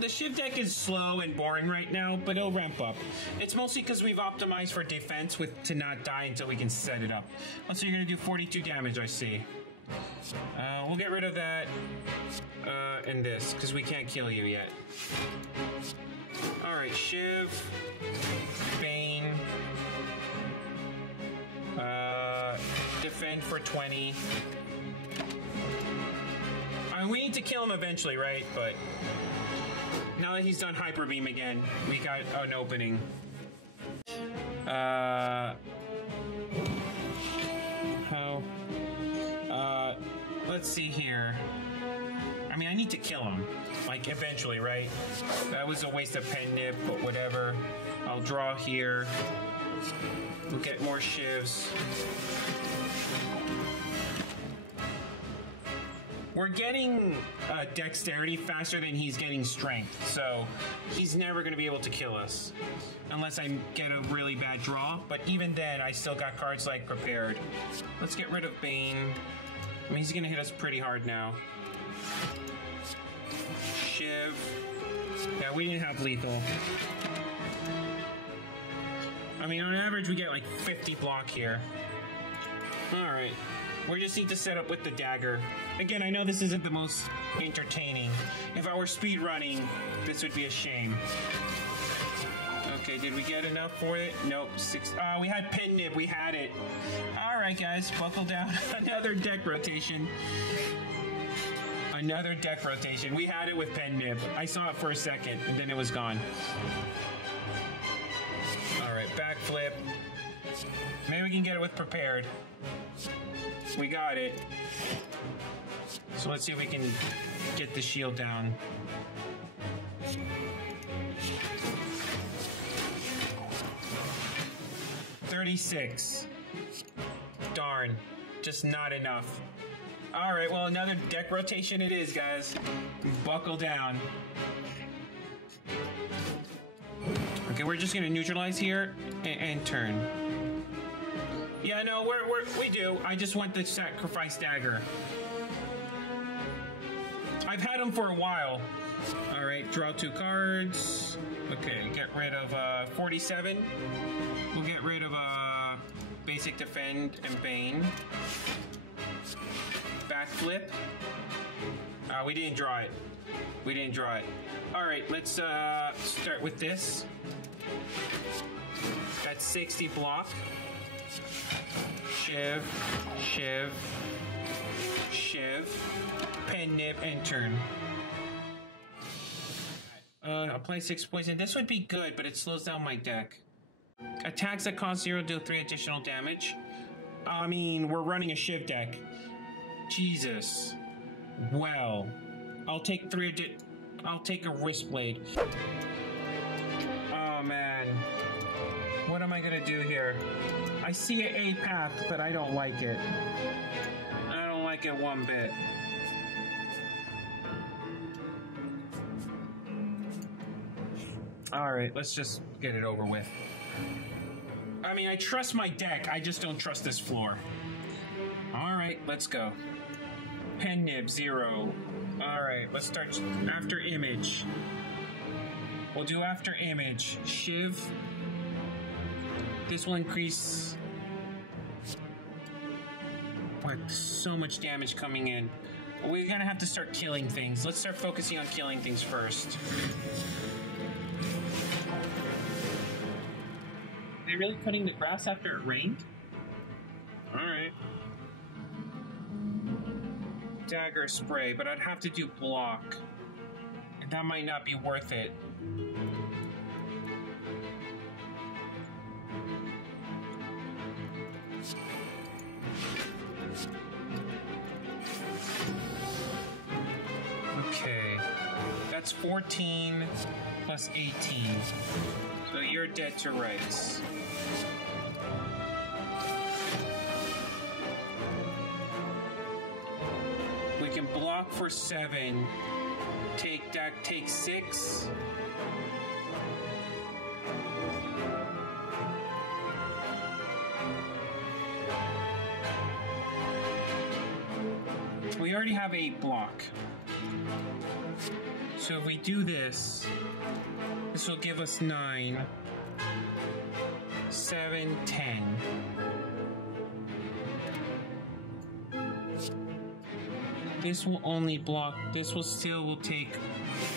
The Shiv deck is slow and boring right now, but it'll ramp up. It's mostly because we've optimized for defense to not die until we can set it up. So you're going to do 42 damage, I see. We'll get rid of that and this, because we can't kill you yet. Alright, Shiv. Bane. Defend for 20. We need to kill him eventually, right? But now that he's done Hyper Beam again, we got an opening. Let's see here. I mean, I need to kill him, like, eventually, right? That was a waste of Pen Nib, but whatever. I'll draw here. We'll get more Shivs. We're getting dexterity faster than he's getting strength, so he's never going to be able to kill us. Unless I get a really bad draw, but even then, I still got cards like Prepared. Let's get rid of Bane. I mean, he's going to hit us pretty hard now. Shiv. Yeah, we didn't have lethal. I mean, on average, we get like 50 block here. Alright. We just need to set up with the dagger. Again, I know this isn't the most entertaining. If I were speedrunning, this would be a shame. Okay, did we get enough for it? Nope. 6. We had Pen Nib. We had it. Alright, guys. Buckle down. Another deck rotation. Another deck rotation. We had it with Pen Nib. I saw it for a second, and then it was gone. Alright, Backflip. Maybe we can get it with Prepared. We got it. So let's see if we can get the shield down. $36. Darn. Just not enough. Alright, well, another deck rotation it is, guys. Buckle down. Okay, we're just going to neutralize here and turn. Yeah, no, we do. I just want the sacrifice dagger. I've had them for a while. All right, draw 2 cards. Okay, get rid of 47. We'll get rid of basic defend and bane. Backflip. We didn't draw it. We didn't draw it. All right, let's start with this. That's 60 block. Shiv, shiv, shiv. Pen, nib, and turn. Apply 6 poison. This would be good, but it slows down my deck. Attacks that cost 0 deal 3 additional damage. I mean, we're running a Shiv deck. Jesus. Well, I'll take I'll take a wrist blade. Oh man. What am I gonna do here? I see a path, but I don't like it. I don't like it one bit. Alright, let's just get it over with. I mean, I trust my deck, I just don't trust this floor. Alright, let's go. Pen nib, 0. Alright, let's start after image. We'll do after image. Shiv. This will increase... With so much damage coming in. We're gonna have to start killing things. Let's start focusing on killing things first. Are they really cutting the grass after it rained? Alright. Dagger spray, but I'd have to do block. And that might not be worth it. Okay. That's 14 plus 18. So you're dead to rights. We can block for 7. Take 6. We already have 8 block. So if we do this, this will give us 9, 7, 10. This will only block, this will take,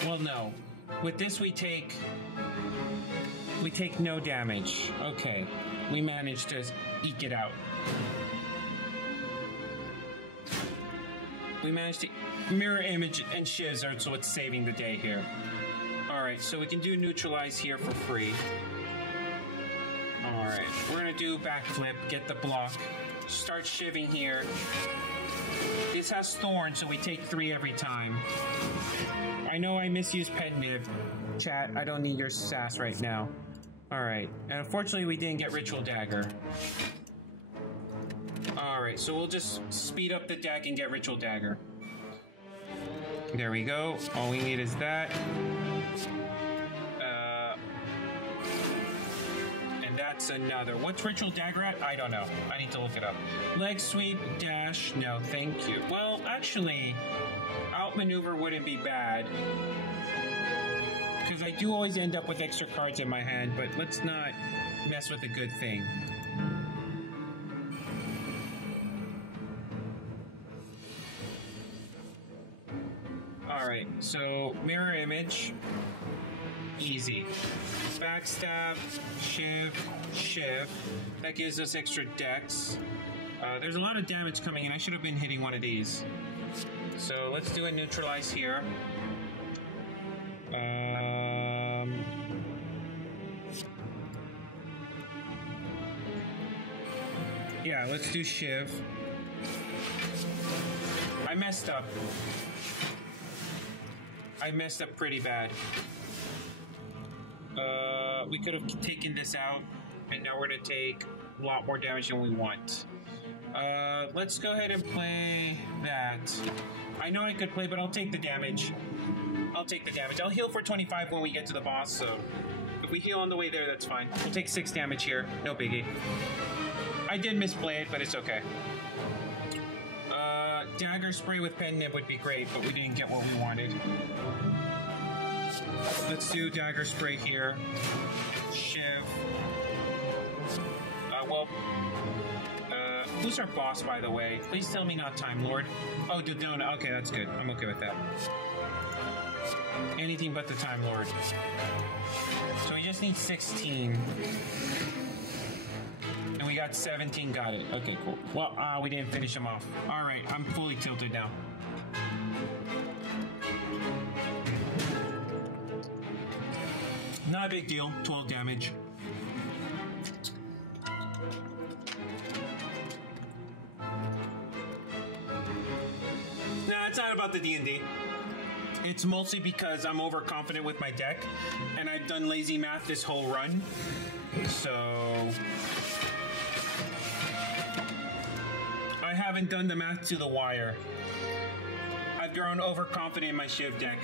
well no. With this we take no damage. Okay, we managed to eke it out. We managed to mirror image and shivs are what's saving the day here. Alright, so we can do neutralize here for free. Alright, we're gonna do backflip, get the block, start shiving here. This has thorn, so we take 3 every time. I know I misused pen nib. Chat, I don't need your sass right now. Alright, and unfortunately we didn't get ritual dagger. Alright, so we'll just speed up the deck and get ritual dagger. There we go. All we need is that. And that's another. What's ritual dagger at? I don't know. I need to look it up. Leg sweep, dash. No, thank you. Well, actually, outmaneuver wouldn't be bad. Because I do always end up with extra cards in my hand, but let's not mess with a good thing. Alright, so mirror image, easy. Backstab, shiv, shiv. That gives us extra dex. There's a lot of damage coming in. I should have been hitting one of these. So let's do a neutralize here. Yeah, let's do shiv. I messed up. I messed up pretty bad. We could have taken this out, and now we're gonna take a lot more damage than we want. Let's go ahead and play that. I know I could play, but I'll take the damage. I'll take the damage. I'll heal for 25 when we get to the boss, so if we heal on the way there, that's fine. We'll take 6 damage here. No biggie. I did misplay it, but it's okay. Dagger spray with pen nib would be great, but we didn't get what we wanted. Let's do dagger spray here. Shiv. Who's our boss, by the way? Please tell me not Time Lord. Oh, Dodona. Okay, that's good. I'm okay with that. Anything but the Time Lord. So we just need 16. And we got 17. Got it. Okay, cool. Well, we didn't finish him off. All right, I'm fully tilted now. Not a big deal. 12 damage. It's not about the D&D. It's mostly because I'm overconfident with my deck, and I've done lazy math this whole run. So I haven't done the math to the wire. I've grown overconfident in my Shiv deck.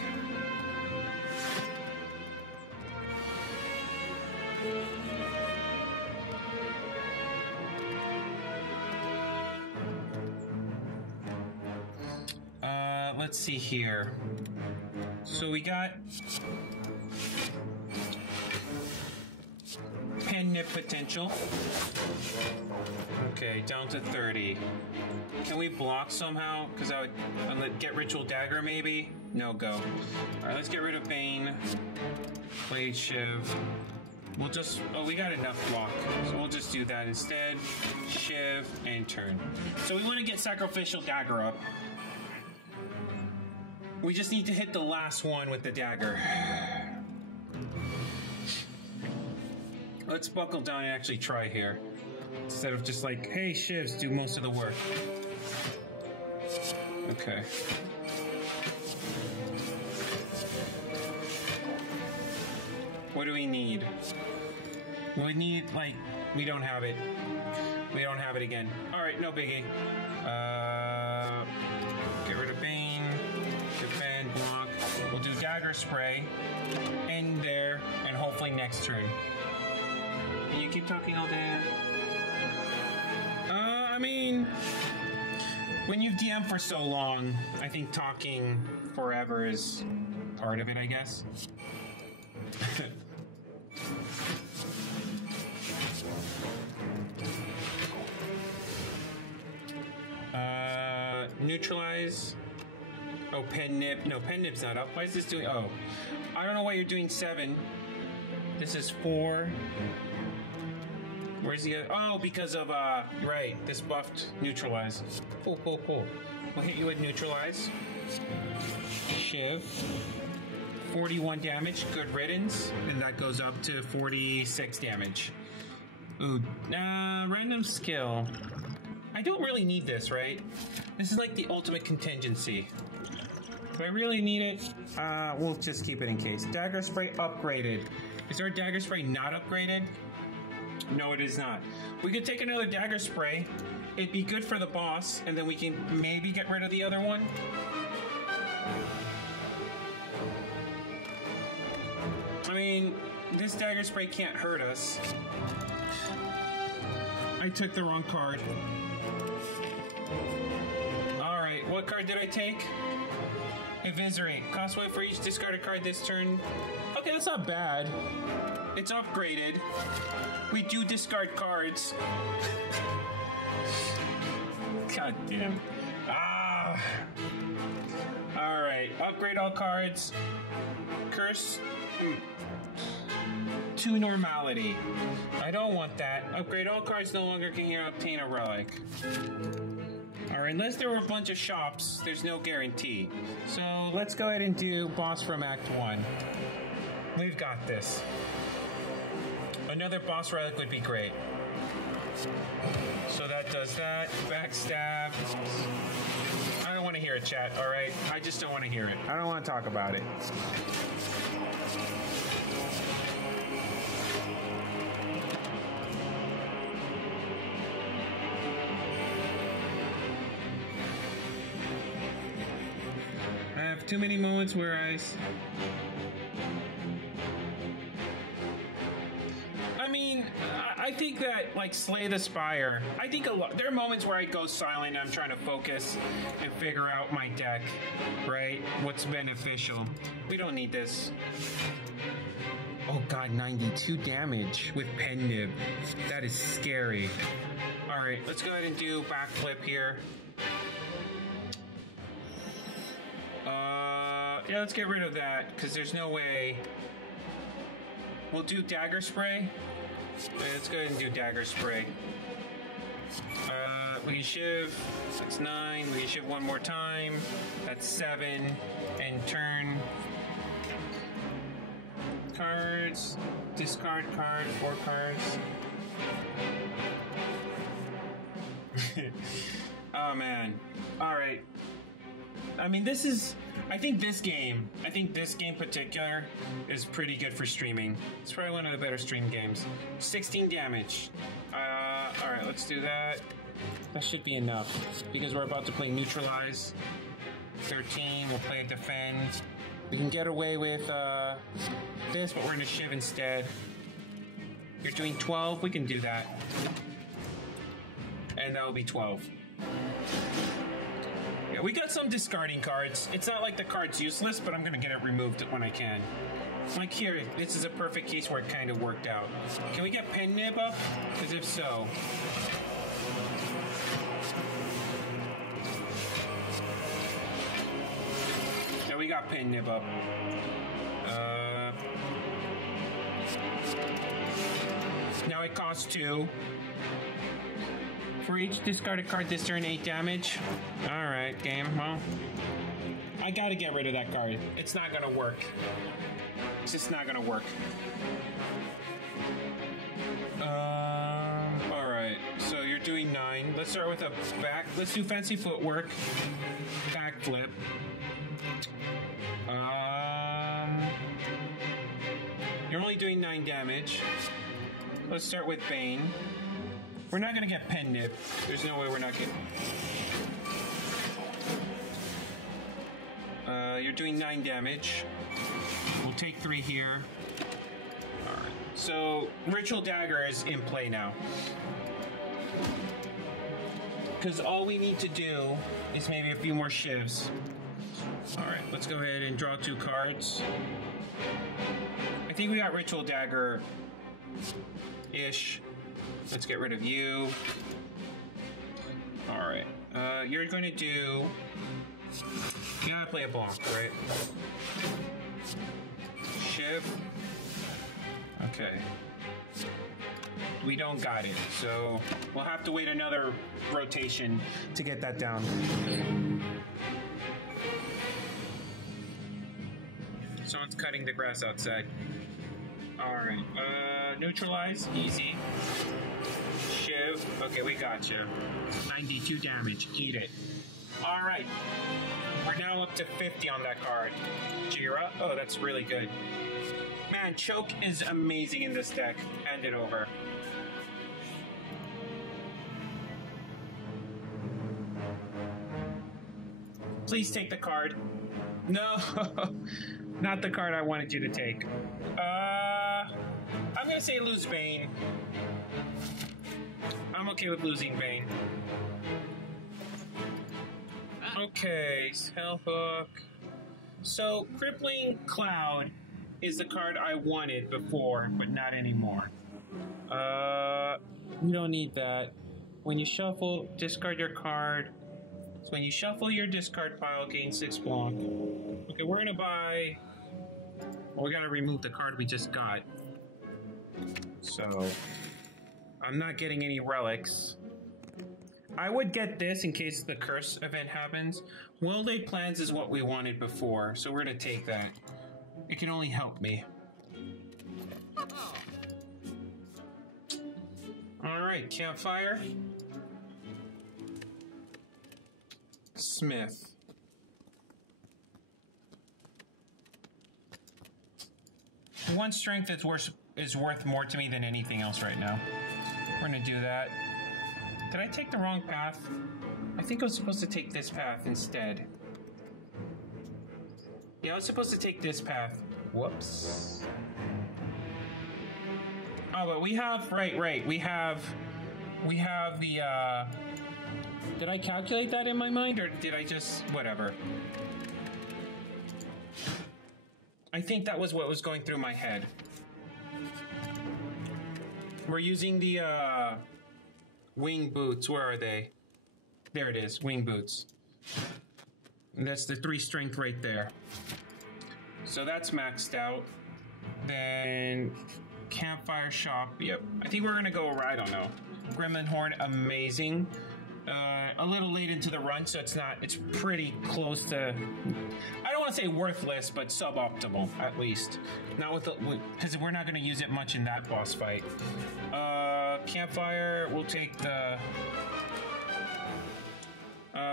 Let's see here. So we got pen nip potential. Okay, down to 30. Can we block somehow? Because I would get Ritual Dagger maybe? No go. Alright, let's get rid of Bane. Blade Shiv. We'll just, oh, we got enough block. So we'll just do that instead. Shiv and turn. So we want to get Sacrificial Dagger up. We just need to hit the last one with the dagger. Let's buckle down and actually try here. Instead of just like, hey, Shivs, do most of the work. Okay. What do we need? We need, like, we don't have it. We don't have it again. All right, no biggie. Get rid of Bane. Defend, block. We'll do dagger spray. End there, and hopefully next turn. Can you keep talking all day? I mean, when you've DM'd for so long, I think talking forever is part of it, I guess. Neutralize. Oh, pen nip. No, pen nip's not up. Why is this doing? Oh, I don't know why you're doing 7. This is 4. Where's the other? Oh, because of, right. This buffed neutralize. Cool. We'll hit you with neutralize. Shiv. 41 damage. Good riddance. And that goes up to 46 damage. Ooh. Random skill. I don't really need this, right? This is like the ultimate contingency. Do I really need it? We'll just keep it in case. Dagger spray upgraded. Is our dagger spray not upgraded? No, it is not. We could take another dagger spray. It'd be good for the boss, and then we can maybe get rid of the other one. I mean, this dagger spray can't hurt us. I took the wrong card. Alright, what card did I take? Eviscerate. Cost 1 for each discarded card this turn. Okay, that's not bad. It's upgraded. We do discard cards. God damn. Alright, upgrade all cards. Curse. To normality. I don't want that. Upgrade all cards no longer can obtain a relic. Alright, unless there were a bunch of shops, there's no guarantee. So let's go ahead and do boss from Act 1. We've got this. Another boss relic would be great. So that does that. Backstab. I don't want to hear it, chat, alright? I just don't want to hear it. I don't want to talk about it. I have too many moments where I I think that, like, Slay the Spire, I think there are moments where I go silent and I'm trying to focus and figure out my deck, right? What's beneficial. We don't need this. Oh god, 92 damage with Pen Nib. That is scary. Alright, let's go ahead and do backflip here. Yeah, let's get rid of that, because there's no way. We'll do Dagger Spray. Let's go ahead and do Dagger Spray. We can Shiv. That's 9. We can Shiv one more time. That's 7. And turn. Cards. Discard card. 4 cards. Oh, man. Alright. I mean, this is... I think this game in particular is pretty good for streaming. It's probably one of the better stream games. 16 damage. Alright, let's do that. That should be enough, because we're about to play Neutralize. 13, we'll play a Defend. We can get away with this, but we're gonna Shiv instead. You're doing 12, we can do that. And that'll be 12. Yeah, we got some discarding cards. It's not like the card's useless, but I'm gonna get it removed when I can. Like here, this is a perfect case where it kind of worked out. Can we get Pen Nib up? Because if so... Yeah, we got Pen Nib up. Now it costs 2. For each discarded card this turn, 8 damage. Alright, game. Well, I gotta get rid of that card. It's not gonna work. It's just not gonna work. Alright, so you're doing 9. Let's start with a back. Let's do Fancy Footwork. Backflip. You're only doing 9 damage. Let's start with Bane. We're not gonna get Pen Nib. There's no way we're not getting... You're doing 9 damage. We'll take 3 here. Alright. So, Ritual Dagger is in play now. Because all we need to do is maybe a few more Shivs. Alright, let's go ahead and draw 2 cards. I think we got Ritual Dagger-ish. Let's get rid of you. Alright. You're going to do... You gotta play a block, right? Shiv. Okay. We don't got it, so we'll have to wait another rotation to get that down. Someone's cutting the grass outside. Alright. Neutralize. Easy. Shiv. Okay, we got you. 92 damage. Eat it. Alright. We're now up to 50 on that card. Jira. Oh, that's really good. Man, Choke is amazing in this deck. Hand it over. Please take the card. No. Not the card I wanted you to take. I'm gonna say lose Bane. I'm okay with losing Bane. Okay, Hellhook. So, Crippling Cloud is the card I wanted before, but not anymore. You don't need that. When you shuffle, discard your card. So when you shuffle your discard pile, gain 6 block. Okay, we're gonna buy... Well, we gotta remove the card we just got. So, I'm not getting any relics. I would get this in case the curse event happens. Well-laid plans is what we wanted before, so we're gonna take that. It can only help me. Alright, Campfire. Smith. One strength that's worth more to me than anything else right now. We're gonna do that. Did I take the wrong path? I think I was supposed to take this path instead. Yeah, I was supposed to take this path. Whoops. Oh, but we have, right. We have the, did I calculate that in my mind, or did I just, whatever? I think that was what was going through my head. We're using the, wing boots. Where are they? There it is, wing boots. And that's the 3 strength right there. So that's maxed out. Then campfire shop. Yep. I think we're gonna go. I don't know. Gremlin horn, amazing. A little late into the run, so it's not. It's pretty close to. I don't want to say worthless, but suboptimal at least. Not with the because we're not gonna use it much in that boss fight. Campfire. We'll take the.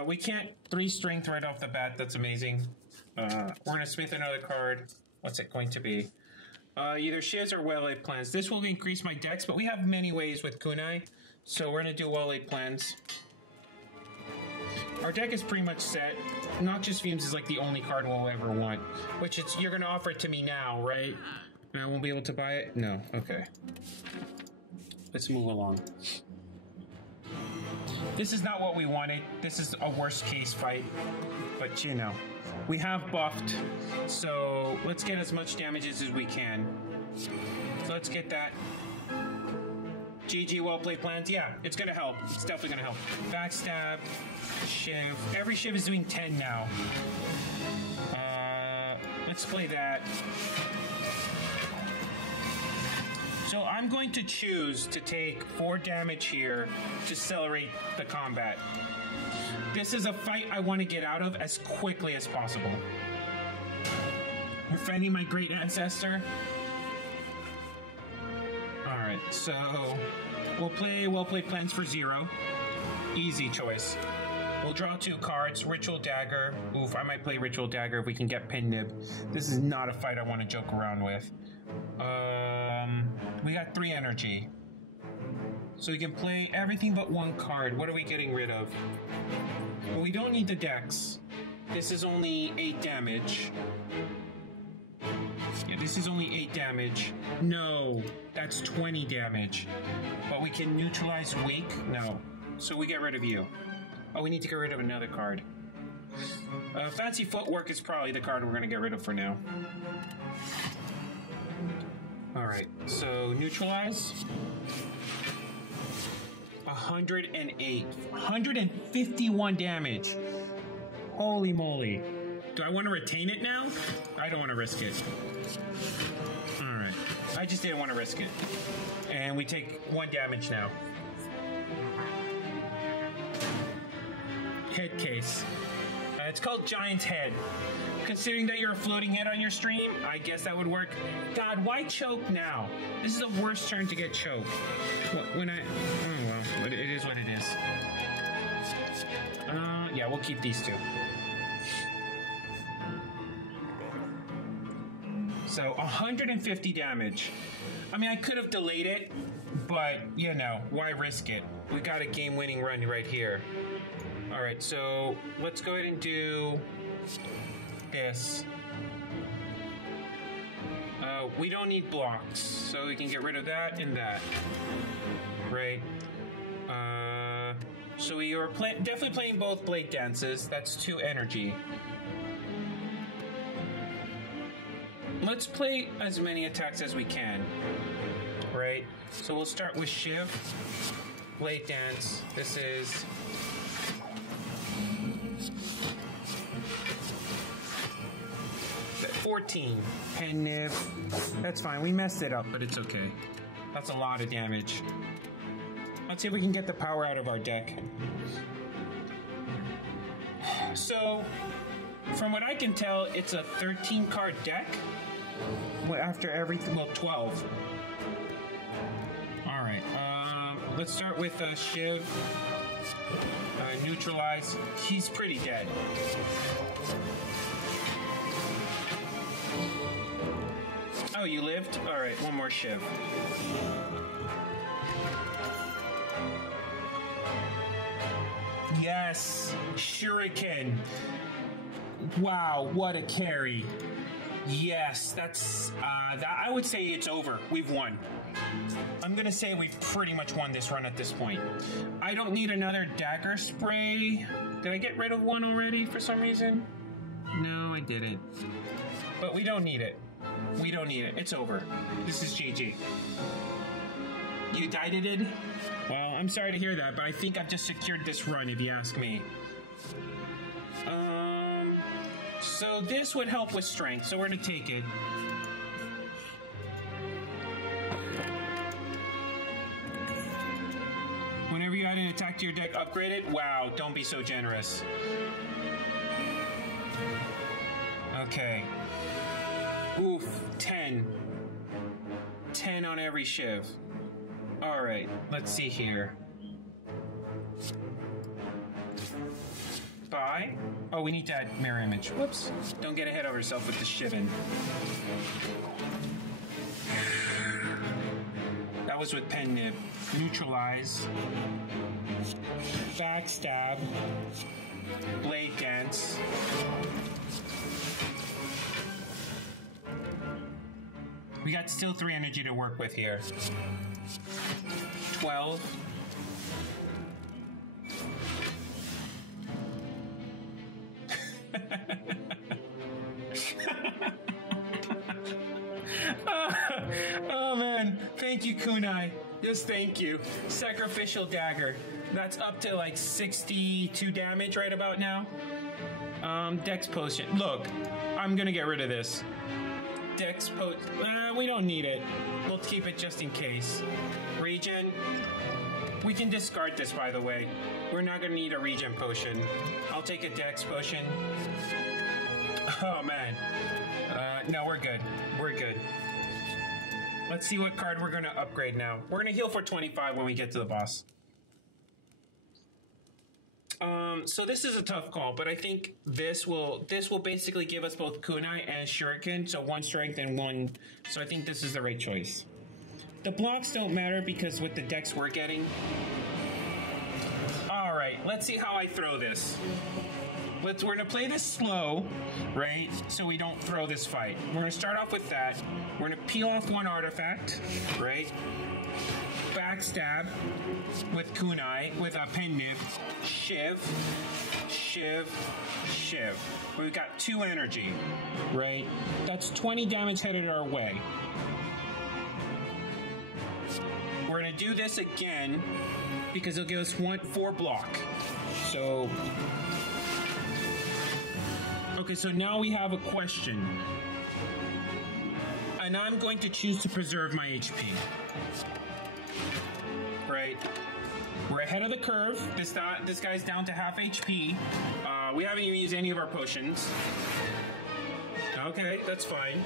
We can't 3 strength right off the bat. That's amazing. We're gonna smith another card. What's it going to be? Either shivs or well-laid plans. This will increase my dex, but we have many ways with kunai, so we're gonna do well-laid plans. Our deck is pretty much set. Noxious Fumes is like the only card we'll ever want, which it's you're gonna offer it to me now, right? And I won't be able to buy it? No. Okay. Let's move along. This is not what we wanted. This is a worst case fight, but you know. We have buffed, so let's get as much damages as we can. So let's get that. GG, well played plans. Yeah, it's gonna help. It's definitely gonna help. Backstab, shiv. Every shiv is doing 10 now. Let's play that. So I'm going to choose to take 4 damage here to accelerate the combat. This is a fight I want to get out of as quickly as possible. Defending my great ancestor. Alright, so we'll play well-played plans for 0. Easy choice. We'll draw 2 cards. Ritual Dagger. Oof, I might play Ritual Dagger if we can get Pin Nib. This is not a fight I want to joke around with. We got 3 energy. So we can play everything but 1 card. What are we getting rid of? Well, we don't need the dex. This is only 8 damage. Yeah, this is only 8 damage. No, that's 20 damage. But we can neutralize weak? No. So we get rid of you. Oh, we need to get rid of another card. Fancy Footwork is probably the card we're going to get rid of for now. Alright, so neutralize. 108. 151 damage. Holy moly. Do I want to retain it now? I don't want to risk it. Alright. I just didn't want to risk it. And we take 1 damage now. Head case. It's called Giant's Head. Considering that you're a floating head on your stream, I guess that would work. God, why choke now? This is the worst turn to get choked. When I... Oh, well. It is what it is. Yeah, we'll keep these 2. So, 150 damage. I mean, I could have delayed it, but, you know, why risk it? We got a game-winning run right here. Alright, so let's go ahead and do this. We don't need blocks, so we can get rid of that and that. Right? So we are definitely playing both Blade Dances. That's 2 energy. Let's play as many attacks as we can. Right? So we'll start with Shiv. Blade Dance. This is... 14. Pen Nib. That's fine. We messed it up, but it's okay. That's a lot of damage. Let's see if we can get the power out of our deck. So, from what I can tell, it's a 13-card deck. Well, after everything, well, 12. All right. Let's start with Shiv. Neutralize. He's pretty dead. Oh, you lived? Alright, 1 more Shiv. Yes! Shuriken! Wow, what a carry. Yes, that's, I would say it's over. We've won. I'm gonna say we've pretty much won this run at this point. I don't need another dagger spray. Did I get rid of one already for some reason? No, I didn't. But we don't need it. We don't need it. It's over. This is GG. You died it? Well, I'm sorry to hear that, but I think I've just secured this run, if you ask me. So this would help with strength, so we're gonna take it. Whenever you add an attack to your deck, upgrade it? Wow, don't be so generous. Okay. Oof, 10. 10 on every shiv. Alright, let's see here. Buy? Oh, we need to add mirror image. Whoops. Don't get ahead of yourself with the shivin. That was with pen nib. Neutralize. Backstab. Blade dance. We got still 3 energy to work with here. 12. Oh man, thank you, Kunai. Yes, thank you. Sacrificial dagger. That's up to like 62 damage right about now. Dex potion. Look, I'm gonna get rid of this. Dex potion. We don't need it. We'll keep it just in case. Regen. We can discard this, by the way. We're not gonna need a regen potion. I'll take a Dex potion. Oh man. No, we're good. We're good. Let's see what card we're gonna upgrade now. We're gonna heal for 25 when we get to the boss. So this is a tough call, but I think this will basically give us both kunai and shuriken, so 1 strength and 1. So I think this is the right choice. The blocks don't matter because with the decks we're getting. All right, let's see how I throw this. We're gonna play this slow, right? So we don't throw this fight. We're gonna start off with that. We're gonna peel off 1 artifact, right? Backstab with kunai, with a pen nib, shiv, shiv, shiv. We've got 2 energy, right? That's 20 damage headed our way. We're gonna do this again because it'll give us 4 block. So, okay, so now we have a question. And I'm going to choose to preserve my HP. Right? We're ahead of the curve. This guy's down to half HP. We haven't even used any of our potions. Okay, that's fine.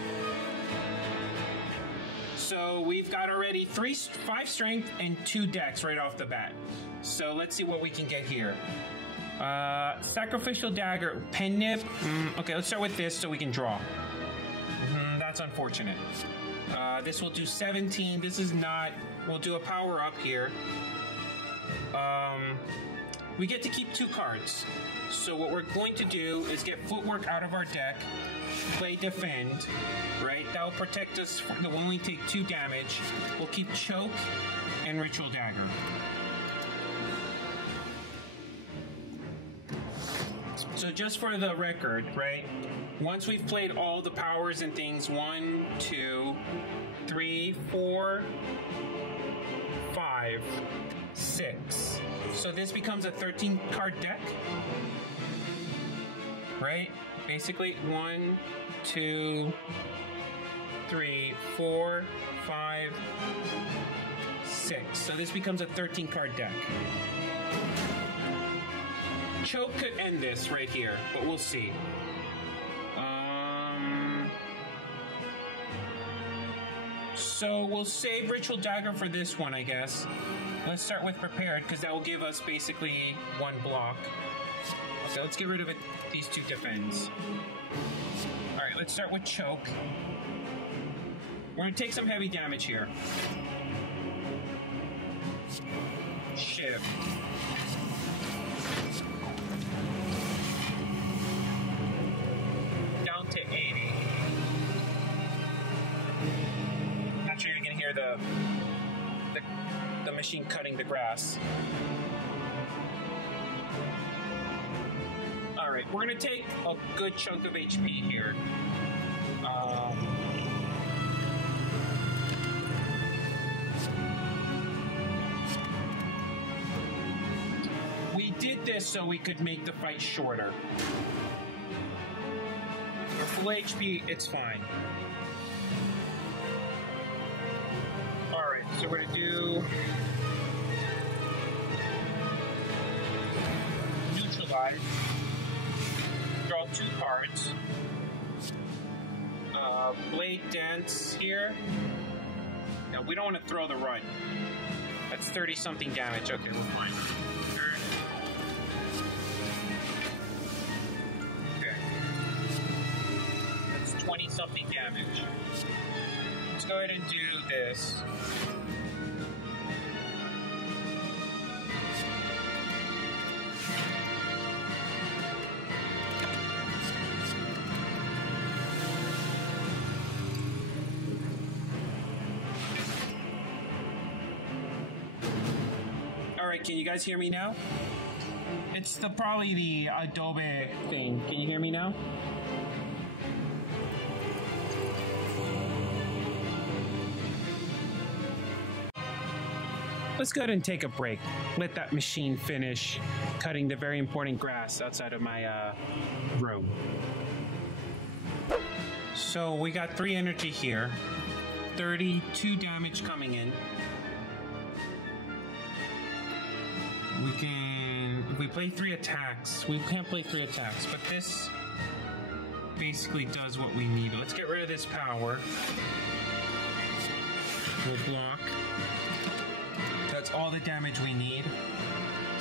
So we've got already 5 strength and 2 dex right off the bat. So let's see what we can get here. Sacrificial dagger, pen nib. Okay, let's start with this so we can draw. That's unfortunate. This will do 17. This is not. We'll do a power up here. We get to keep 2 cards. So what we're going to do is get footwork out of our deck, play defend, right? That will protect us when we take 2 damage. We'll keep choke and ritual dagger. So just for the record, right? Once we've played all the powers and things, 1, 2, 3, 4, 5, 6. So this becomes a 13 card deck, right? Basically 1, 2, 3, 4, 5, 6. So this becomes a 13 card deck. Choke could end this right here, but we'll see. So we'll save Ritual Dagger for this one, I guess. Let's start with Prepared, because that will give us basically 1 block. So let's get rid of it, these 2 defends. Alright, let's start with Choke. We're going to take some heavy damage here. Shiv. Down to 80. the machine cutting the grass. All right, we're gonna take a good chunk of HP here. We did this so we could make the fight shorter. For full HP, it's fine. Alright, so we're gonna do neutralize. Draw 2 cards. Blade Dance here. Now, we don't want to throw the run. That's 30-something damage. Okay, we're fine. Okay. That's 20-something damage. Let's go ahead and do this. Alright, can you guys hear me now? It's probably the Adobe thing. Can you hear me now? Let's go ahead and take a break. Let that machine finish cutting the very important grass outside of my room. So we got 3 energy here. 32 damage coming in. We can, if we play 3 attacks, we can't play 3 attacks, but this basically does what we need. Let's get rid of this power. We'll block. That's all the damage we need.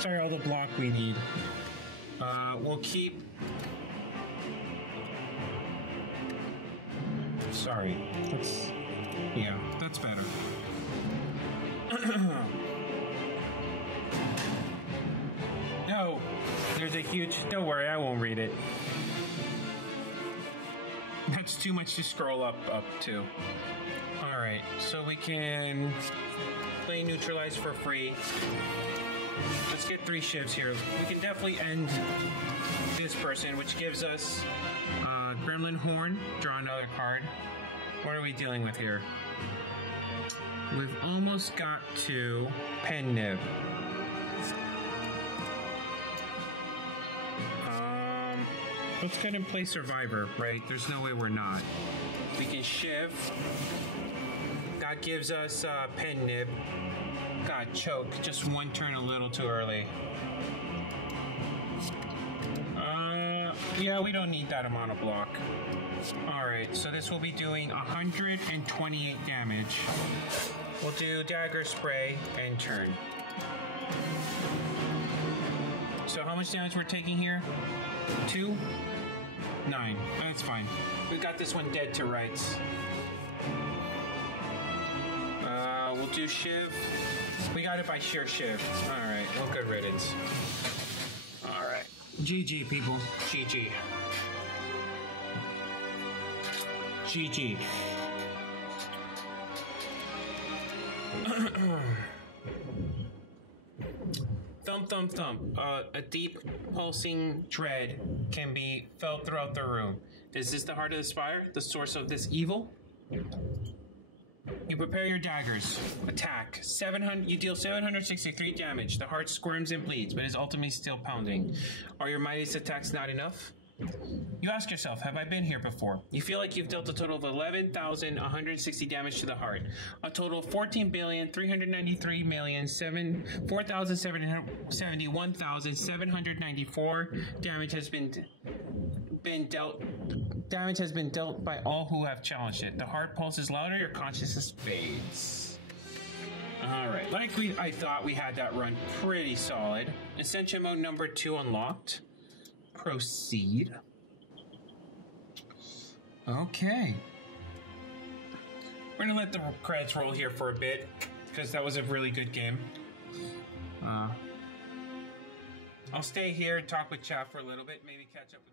Sorry, all the block we need. We'll keep... Sorry. Yeah, that's better. No, there's a huge... Don't worry, I won't read it. That's too much to scroll up to. Alright, so we can play Neutralize for free. Let's get 3 shifts here. We can definitely end this person, which gives us Gremlin Horn. Draw another card. What are we dealing with here? We've almost got to Pen Nib. Let's go ahead and play Survivor, right? There's no way we're not. We can Shiv. That gives us Pen Nib. God, Choke. Just 1 turn a little too early. Yeah, we don't need that amount of block. Alright, so this will be doing 128 damage. We'll do Dagger Spray and turn. So how much damage we're taking here? 2? 9. That's fine. We got this one dead to rights. We'll do Shiv. We got it by sheer Shiv. Alright, well, good riddance. Alright. GG, people. GG. GG. Thump, thump, thump. A deep pulsing dread can be felt throughout the room. Is this the heart of the Spire? The source of this evil? You prepare your daggers. Attack. 700. You deal 763 damage. The heart squirms and bleeds, but is ultimately still pounding. Are your mightiest attacks not enough? You ask yourself, have I been here before? You feel like you've dealt a total of 11,160 damage to the heart. A total of 14,393,471,794 damage has been dealt. Damage has been dealt by all who have challenged it. The heart pulses louder, your consciousness fades. Alright, like I thought we had that run pretty solid. Ascension mode number 2 unlocked. Proceed. Okay. We're gonna let the credits roll here for a bit, because that was a really good game. I'll stay here and talk with chat for a little bit, maybe catch up with